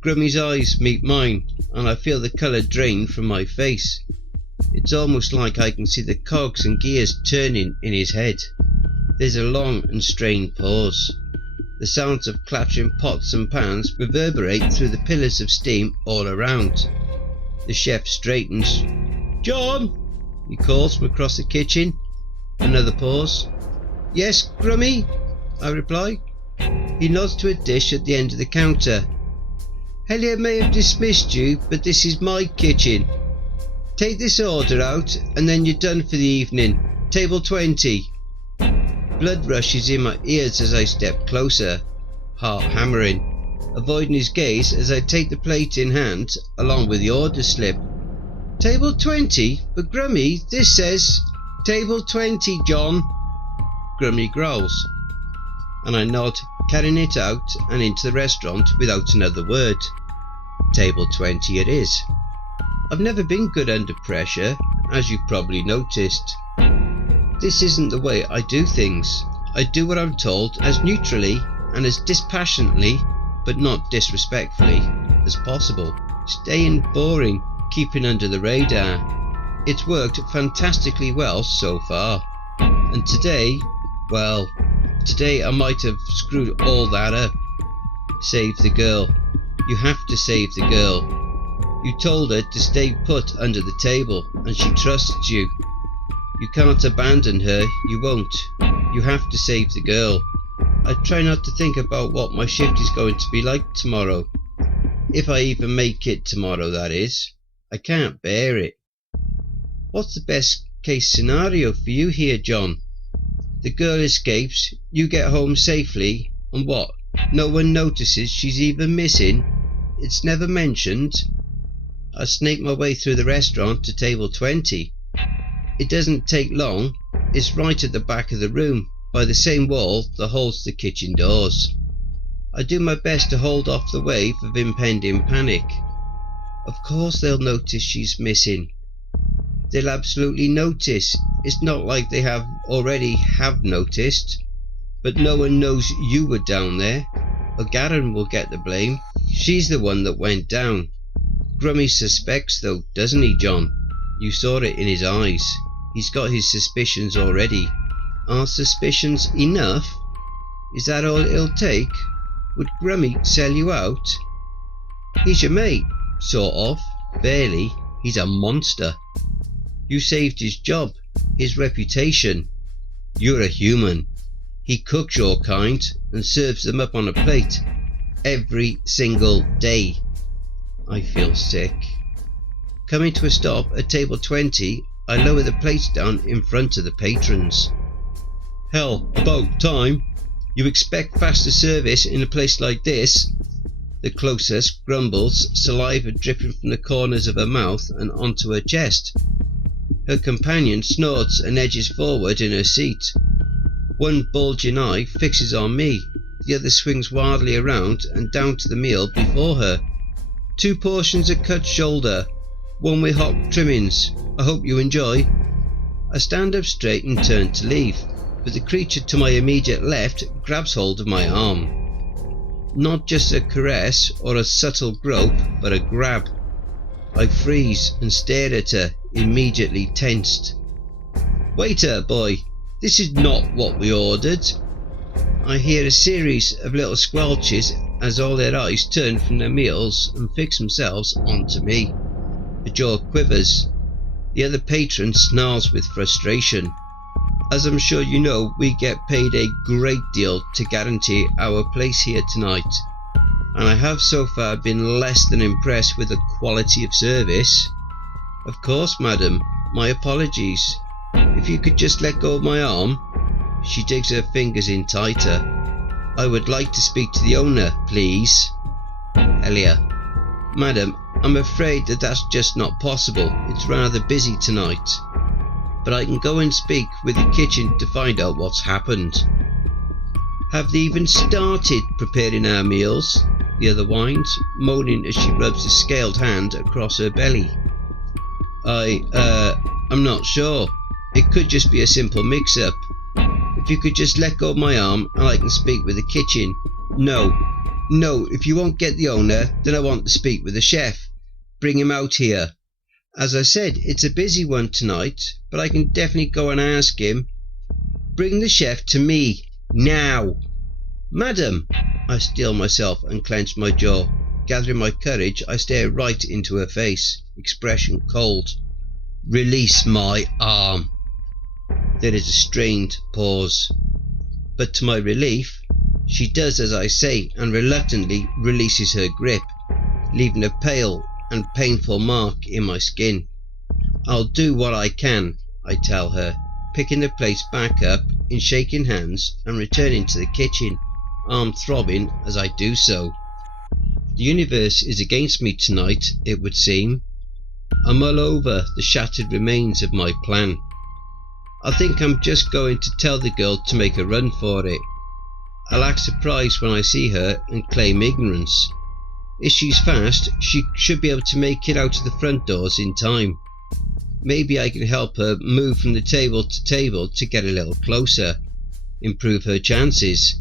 Grummy's eyes meet mine, and I feel the colour drain from my face. It's almost like I can see the cogs and gears turning in his head. There's a long and strained pause. The sounds of clattering pots and pans reverberate through the pillars of steam all around. The chef straightens. "John!" he calls from across the kitchen. Another pause. "Yes, Grummy?" I reply. He nods to a dish at the end of the counter. "Hellier may have dismissed you, but this is my kitchen. Take this order out and then you're done for the evening. Table 20. Blood rushes in my ears as I step closer, heart hammering, avoiding his gaze as I take the plate in hand along with the order slip. "Table 20? But Grummy, this says Table 20, John." Grummy growls, and I nod, carrying it out and into the restaurant without another word. Table 20 it is. I've never been good under pressure, as you've probably noticed. This isn't the way I do things. I do what I'm told as neutrally and as dispassionately, but not disrespectfully, as possible. Staying boring, keeping under the radar. It's worked fantastically well so far. And today I might have screwed all that up. Save the girl. You have to save the girl. You told her to stay put under the table, and she trusts you. You can't abandon her, you won't. You have to save the girl. I try not to think about what my shift is going to be like tomorrow. If I even make it tomorrow, that is. I can't bear it. What's the best case scenario for you here, John? The girl escapes, you get home safely, and what? No one notices she's even missing? It's never mentioned? I snake my way through the restaurant to table 20. It doesn't take long. It's right at the back of the room, by the same wall that holds the kitchen doors. I do my best to hold off the wave of impending panic. Of course they'll notice she's missing. They'll absolutely notice. It's not like they already have noticed. But no one knows you were down there. O'Garen will get the blame. She's the one that went down. Grummy suspects though, doesn't he, John? You saw it in his eyes. He's got his suspicions already. Are suspicions enough? Is that all it'll take? Would Grummy sell you out? He's your mate, sort of. Barely. He's a monster. You saved his job, his reputation. You're a human. He cooks your kind and serves them up on a plate every single day. I feel sick. Coming to a stop at table 20, I lower the plates down in front of the patrons. Hell, about time. You expect faster service in a place like this? The closest grumbles, saliva dripping from the corners of her mouth and onto her chest. Her companion snorts and edges forward in her seat. One bulging eye fixes on me, the other swings wildly around and down to the meal before her. 2 portions of cut shoulder, 1 with hot trimmings. I hope you enjoy. I stand up straight and turn to leave, but the creature to my immediate left grabs hold of my arm. Not just a caress or a subtle grope, but a grab. I freeze and stare at her, immediately tensed. Waiter boy, this is not what we ordered. I hear a series of little squelches as all their eyes turn from their meals and fix themselves onto me. The jaw quivers. The other patron snarls with frustration. As I'm sure you know, we get paid a great deal to guarantee our place here tonight, and I have so far been less than impressed with the quality of service. Of course, madam, my apologies. If you could just let go of my arm. She digs her fingers in tighter. I would like to speak to the owner, please. Elia. Madam, I'm afraid that's just not possible. It's rather busy tonight. But I can go and speak with the kitchen to find out what's happened. Have they even started preparing our meals? The other whines, moaning as she rubs a scaled hand across her belly. I'm not sure. It could just be a simple mix-up. If you could just let go of my arm and I can speak with the kitchen. No, if you won't get the owner, then I want to speak with the chef. Bring him out here. As I said, it's a busy one tonight, but I can definitely go and ask him. Bring the chef to me, now. Madam! I steel myself and clench my jaw. Gathering my courage, I stare right into her face, expression cold. Release my arm. There is a strained pause. But to my relief, she does as I say and reluctantly releases her grip, leaving a pale and painful mark in my skin. I'll do what I can, I tell her, picking the plates back up in shaking hands and returning to the kitchen, arm throbbing as I do so. The universe is against me tonight, it would seem. I mull over the shattered remains of my plan. I think I'm just going to tell the girl to make a run for it. I'll act surprised when I see her and claim ignorance. If she's fast, she should be able to make it out of the front doors in time. Maybe I can help her move from the table to get a little closer, improve her chances.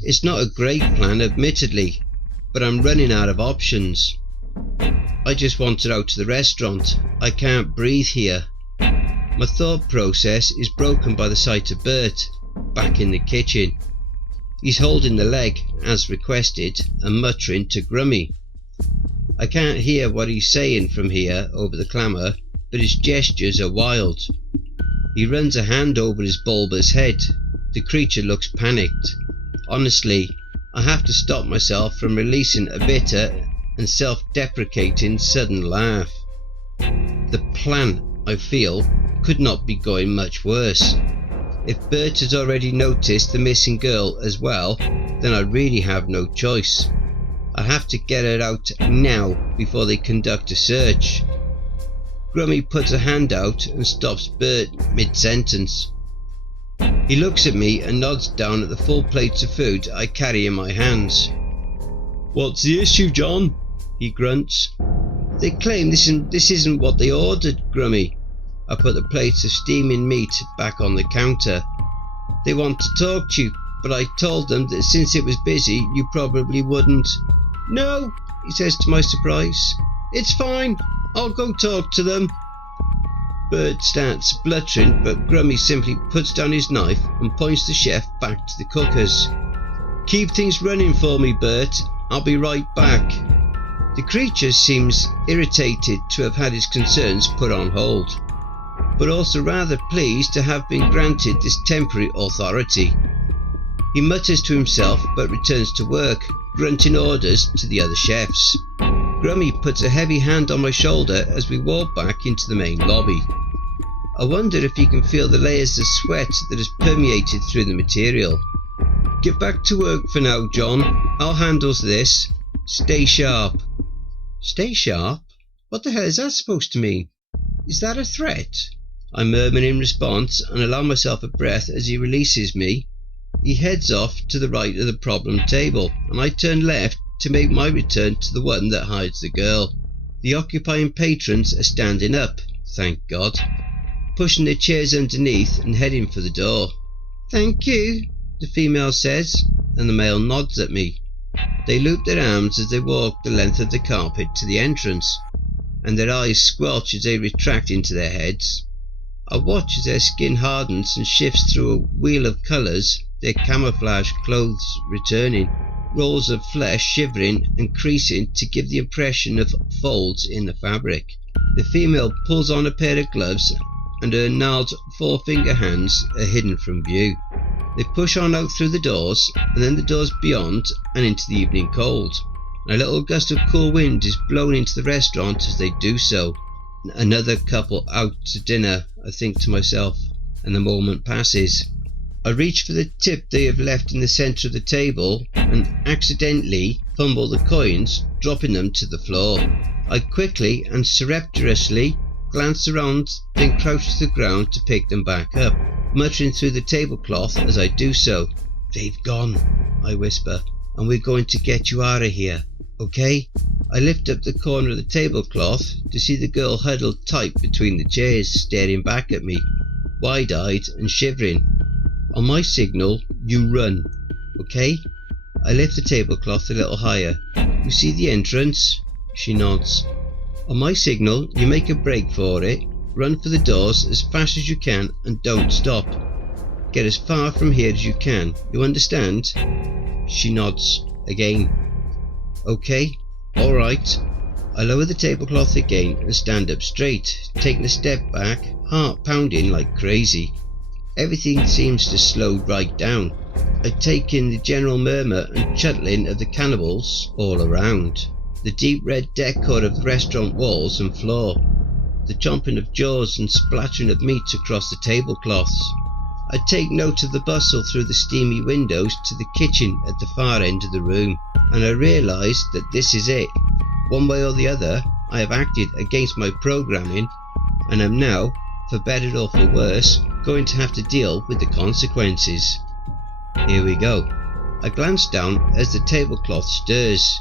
It's not a great plan, admittedly, but I'm running out of options. I just want her out to the restaurant. I can't breathe here. My thought process is broken by the sight of Bert, back in the kitchen. He's holding the leg, as requested, and muttering to Grummy. I can't hear what he's saying from here over the clamour, but his gestures are wild. He runs a hand over his bulbous head. The creature looks panicked. Honestly, I have to stop myself from releasing a bitter and self-deprecating sudden laugh. The plan, I feel, could not be going much worse. If Bert has already noticed the missing girl as well, then I really have no choice. I have to get her out now before they conduct a search. Grummy puts a hand out and stops Bert mid-sentence. He looks at me and nods down at the full plates of food I carry in my hands. "What's the issue, John?" he grunts. "They claim this isn't what they ordered, Grummy." I put the plates of steaming meat back on the counter. "They want to talk to you, but I told them that since it was busy, you probably wouldn't." "No," he says to my surprise. "It's fine. I'll go talk to them." Bert starts spluttering, but Grummy simply puts down his knife and points the chef back to the cookers. "Keep things running for me, Bert. I'll be right back." The creature seems irritated to have had his concerns put on hold, but also rather pleased to have been granted this temporary authority. He mutters to himself but returns to work, grunting orders to the other chefs. Grummy puts a heavy hand on my shoulder as we walk back into the main lobby. I wonder if he can feel the layers of sweat that has permeated through the material. "Get back to work for now, John. I'll handle this. Stay sharp." Stay sharp? What the hell is that supposed to mean? Is that a threat? I murmur in response and allow myself a breath as he releases me. He heads off to the right of the problem table, and I turn left to make my return to the one that hides the girl. The occupying patrons are standing up, thank God, pushing their chairs underneath and heading for the door. "Thank you," the female says, and the male nods at me. They loop their arms as they walk the length of the carpet to the entrance, and their eyes squelch as they retract into their heads. I watch as their skin hardens and shifts through a wheel of colours, their camouflage clothes returning, rolls of flesh shivering and creasing to give the impression of folds in the fabric. The female pulls on a pair of gloves and her gnarled four-finger hands are hidden from view. They push on out through the doors and then the doors beyond and into the evening cold. A little gust of cool wind is blown into the restaurant as they do so. Another couple out to dinner, I think to myself, and the moment passes. I reach for the tip they have left in the centre of the table and accidentally fumble the coins, dropping them to the floor. I quickly and surreptitiously glance around, then crouch to the ground to pick them back up, muttering through the tablecloth as I do so. "They've gone," I whisper, "and we're going to get you out of here, okay?" I lift up the corner of the tablecloth to see the girl huddled tight between the chairs, staring back at me, wide-eyed and shivering. On my signal, you run, okay? I lift the tablecloth a little higher. "You see the entrance?" She nods. On my signal, you make a break for it, run for the doors as fast as you can and don't stop. Get as far from here as you can, you understand? She nods again. Okay, alright. I lower the tablecloth again and stand up straight, taking a step back, heart pounding like crazy. Everything seems to slow right down. I take in the general murmur and chuckling of the cannibals all around, the deep red decor of the restaurant walls and floor, the chomping of jaws and splattering of meat across the tablecloths. I take note of the bustle through the steamy windows to the kitchen at the far end of the room, and I realise that this is it. One way or the other, I have acted against my programming, and am now, for better or for worse, going to have to deal with the consequences. Here we go. I glance down as the tablecloth stirs.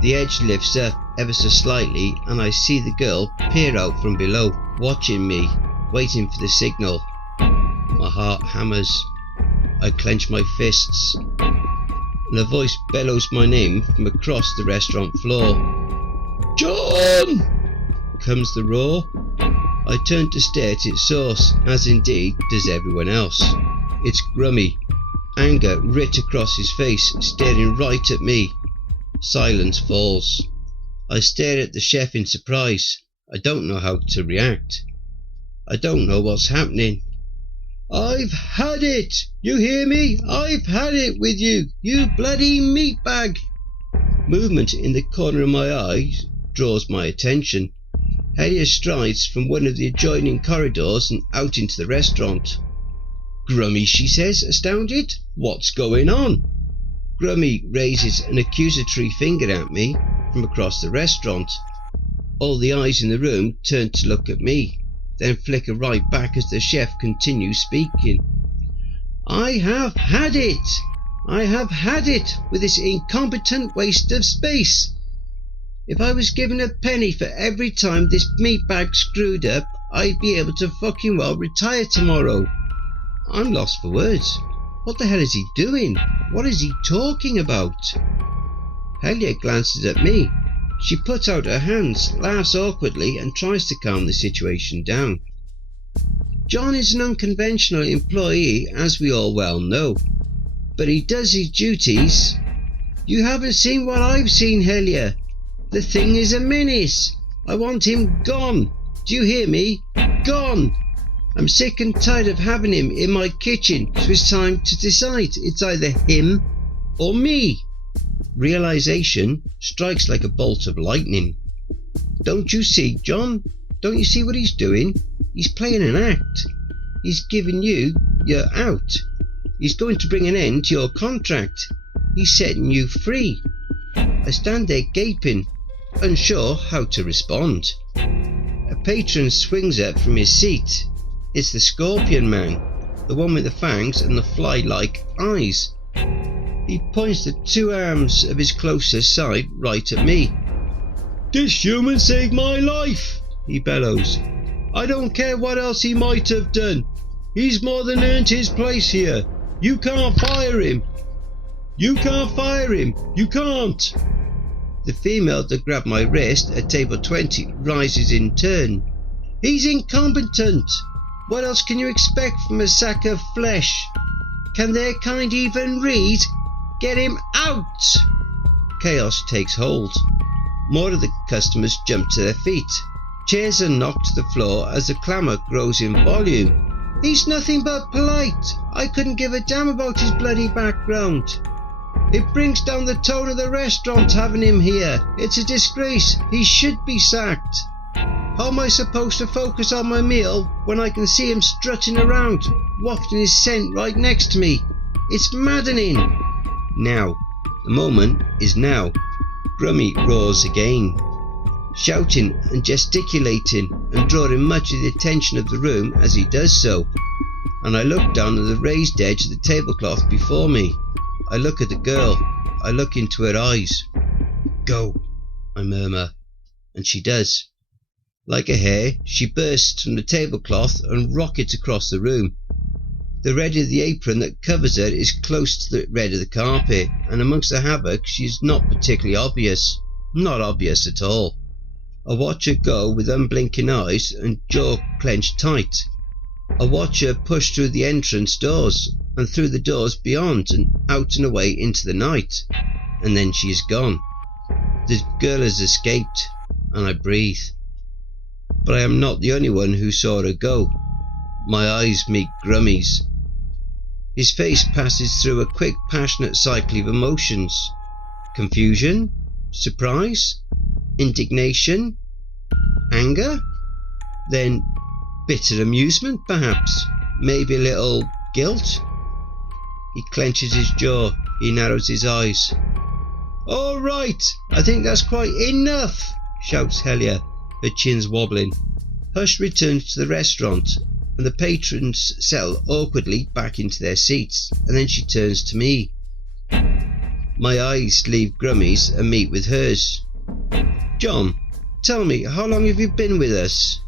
The edge lifts up ever so slightly and I see the girl peer out from below, watching me, waiting for the signal. My heart hammers. I clench my fists, and a voice bellows my name from across the restaurant floor. "John!" comes the roar. I turn to stare at its source, as indeed does everyone else. It's Grummy, anger writ across his face, staring right at me. Silence falls. I stare at the chef in surprise. I don't know how to react. I don't know what's happening. "I've had it! You hear me? I've had it with you, you bloody meatbag!" Movement in the corner of my eye draws my attention. Helia strides from one of the adjoining corridors and out into the restaurant. "Grummy," she says, astounded. "What's going on?" Grummy raises an accusatory finger at me from across the restaurant. All the eyes in the room turn to look at me, then flicker right back as the chef continues speaking. "I have had it! I have had it with this incompetent waste of space. If I was given a penny for every time this meatbag screwed up, I'd be able to fucking well retire tomorrow." I'm lost for words. What the hell is he doing? What is he talking about? Helia glances at me. She puts out her hands, laughs awkwardly and tries to calm the situation down. John is an unconventional employee, as we all well know, but he does his duties. "You haven't seen what I've seen, Helia. The thing is a menace. I want him gone. Do you hear me? Gone. I'm sick and tired of having him in my kitchen, so it's time to decide. It's either him or me." Realization strikes like a bolt of lightning. "Don't you see, John? Don't you see what he's doing? He's playing an act. He's giving you your out. He's going to bring an end to your contract. He's setting you free." I stand there gaping, unsure how to respond. A patron swings up from his seat. It's the Scorpion Man, the one with the fangs and the fly-like eyes. He points the two arms of his closest side right at me. "This human saved my life," he bellows. "I don't care what else he might have done. He's more than earned his place here. You can't fire him. You can't fire him. You can't." The female that grabbed my wrist at table 20 rises in turn. "He's incompetent. What else can you expect from a sack of flesh? Can their kind even read? Get him out!" Chaos takes hold. More of the customers jump to their feet. Chairs are knocked to the floor as the clamour grows in volume. "He's nothing but polite. I couldn't give a damn about his bloody background. It brings down the tone of the restaurant having him here. It's a disgrace. He should be sacked. How am I supposed to focus on my meal when I can see him strutting around, wafting his scent right next to me? It's maddening." Now. The moment is now. Grummy roars again, shouting and gesticulating and drawing much of the attention of the room as he does so. And I look down at the raised edge of the tablecloth before me. I look at the girl. I look into her eyes. "Go," I murmur, and she does. Like a hare, she bursts from the tablecloth and rockets across the room. The red of the apron that covers her is close to the red of the carpet, and amongst the havoc she is not particularly obvious. Not obvious at all. I watch her go with unblinking eyes and jaw clenched tight. I watch her push through the entrance doors and through the doors beyond and out and away into the night, and then she is gone. The girl has escaped, and I breathe. But I am not the only one who saw her go. My eyes meet Grummy's. His face passes through a quick, passionate cycle of emotions. Confusion, surprise, indignation, anger, then bitter amusement perhaps, maybe a little guilt. He clenches his jaw, he narrows his eyes. "All right, I think that's quite enough," shouts Helia, her chin's wobbling. Hush returns to the restaurant, and the patrons settle awkwardly back into their seats, and then she turns to me. My eyes leave Grummy's and meet with hers. "John, tell me, how long have you been with us?"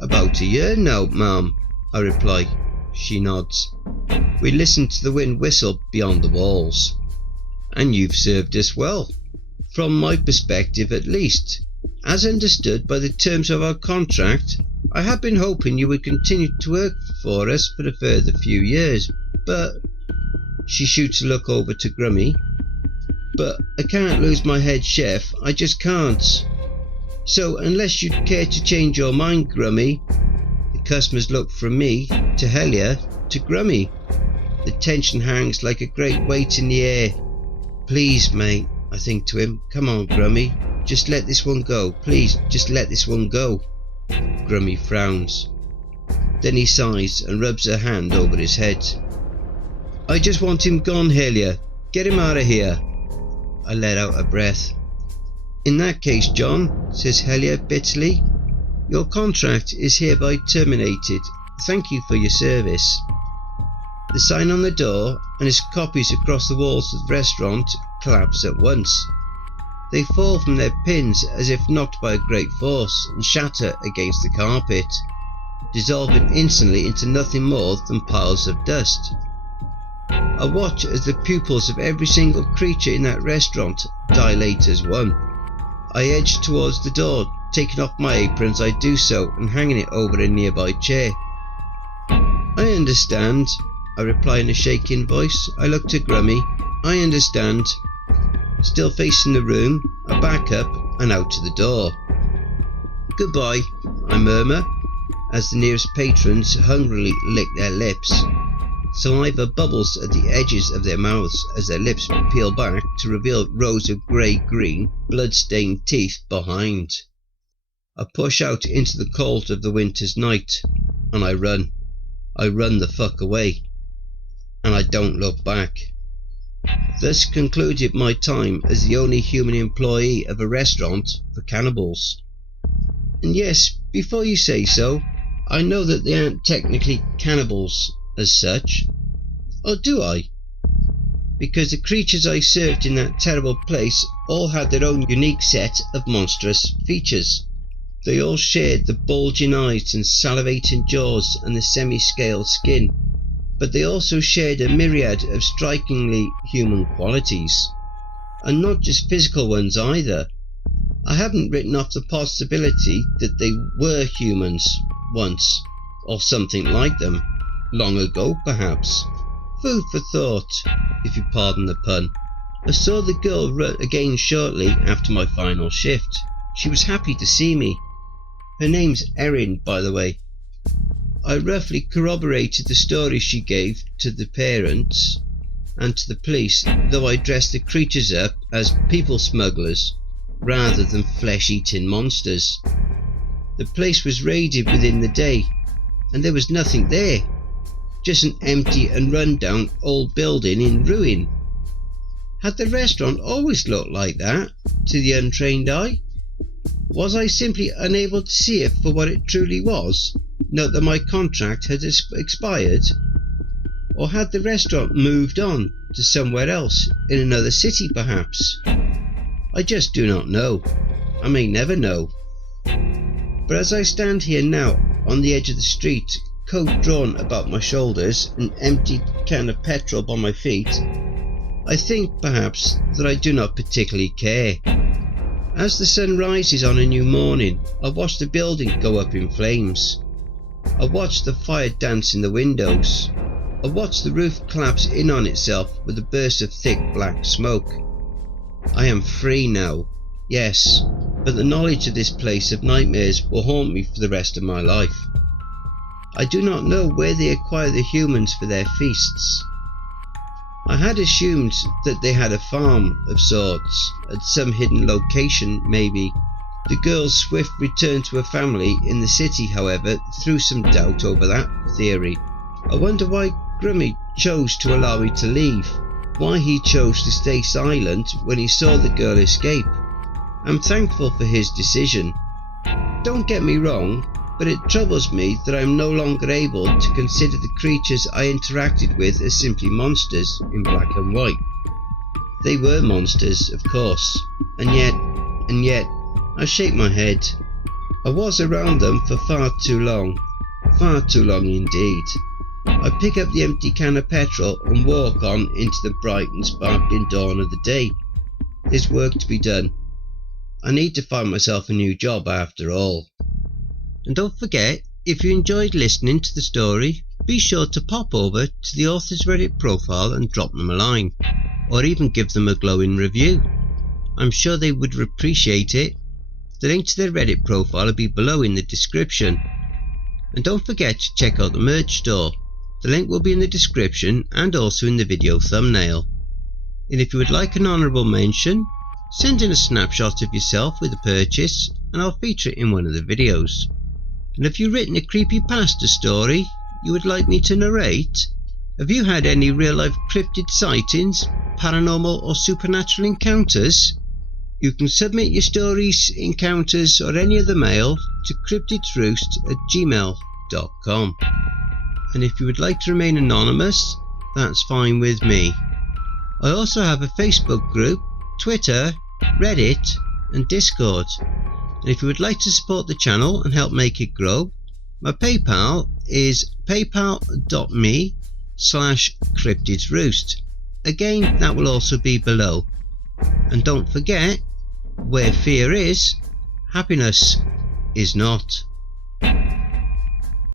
"About a year now, ma'am," I reply. She nods. We listen to the wind whistle beyond the walls. "And you've served us well, from my perspective at least. As understood by the terms of our contract, I have been hoping you would continue to work for us for a further few years, but..." She shoots a look over to Grummy. "But I can't lose my head chef, I just can't. So unless you'd care to change your mind, Grummy..." The customers look from me to Helia to Grummy. The tension hangs like a great weight in the air. "Please, mate," I think to him. "Come on, Grummy. Just let this one go. Please, just let this one go." Grummy frowns. Then he sighs and rubs a hand over his head. "I just want him gone, Helia. Get him out of here." I let out a breath. "In that case, John," says Helia bitterly, "your contract is hereby terminated. Thank you for your service." The sign on the door and its copies across the walls of the restaurant collapse at once. They fall from their pins as if knocked by a great force and shatter against the carpet, dissolving instantly into nothing more than piles of dust. I watch as the pupils of every single creature in that restaurant dilate as one. I edge towards the door, taking off my apron as I do so and hanging it over a nearby chair. "I understand," I reply in a shaking voice. I look to Grummy. "I understand." Still facing the room, I back up and out to the door. "Goodbye," I murmur, as the nearest patrons hungrily lick their lips. Saliva bubbles at the edges of their mouths as their lips peel back to reveal rows of grey-green, blood-stained teeth behind. I push out into the cold of the winter's night, and I run. I run the fuck away, and I don't look back. Thus concluded my time as the only human employee of a restaurant for cannibals. And yes, before you say so, I know that they aren't technically cannibals as such. Or do I? Because the creatures I served in that terrible place all had their own unique set of monstrous features. They all shared the bulging eyes and salivating jaws and the semi-scaled skin, but they also shared a myriad of strikingly human qualities. And not just physical ones either. I haven't written off the possibility that they were humans once, or something like them, long ago perhaps. Food for thought, if you pardon the pun. I saw the girl again shortly after my final shift. She was happy to see me. Her name's Erin, by the way. I roughly corroborated the story she gave to the parents and to the police, though I dressed the creatures up as people smugglers rather than flesh-eating monsters. The place was raided within the day, and there was nothing there. Just an empty and run-down old building in ruin. Had the restaurant always looked like that to the untrained eye? Was I simply unable to see it for what it truly was? Note that my contract had expired? Or had the restaurant moved on to somewhere else, in another city perhaps? I just do not know. I may never know. But as I stand here now, on the edge of the street, coat drawn about my shoulders, an empty can of petrol by my feet, I think perhaps that I do not particularly care. As the sun rises on a new morning, I watch the building go up in flames. I watch the fire dance in the windows. I watch the roof collapse in on itself with a burst of thick black smoke. I am free now, yes, but the knowledge of this place of nightmares will haunt me for the rest of my life. I do not know where they acquire the humans for their feasts. I had assumed that they had a farm of sorts, at some hidden location maybe. The girl's swift return to her family in the city, however, threw some doubt over that theory. I wonder why Grummy chose to allow me to leave, why he chose to stay silent when he saw the girl escape. I'm thankful for his decision. Don't get me wrong, but it troubles me that I am no longer able to consider the creatures I interacted with as simply monsters in black and white. They were monsters, of course, and yet, I shake my head. I was around them for far too long indeed. I pick up the empty can of petrol and walk on into the bright and sparkling dawn of the day. There's work to be done. I need to find myself a new job after all. And don't forget, if you enjoyed listening to the story, be sure to pop over to the author's Reddit profile and drop them a line, or even give them a glowing review. I'm sure they would appreciate it. The link to their Reddit profile will be below in the description. And don't forget to check out the merch store. The link will be in the description and also in the video thumbnail. And if you would like an honourable mention, send in a snapshot of yourself with a purchase and I'll feature it in one of the videos. And if you've written a creepypasta story you would like me to narrate, have you had any real life cryptid sightings, paranormal or supernatural encounters? You can submit your stories, encounters or any other mail to cryptidsroost@gmail.com. And if you would like to remain anonymous, that's fine with me. I also have a Facebook group, Twitter, Reddit and Discord. And if you would like to support the channel and help make it grow, my PayPal is paypal.me/cryptidsroost. Again, that will also be below. And don't forget, where fear is, happiness is not.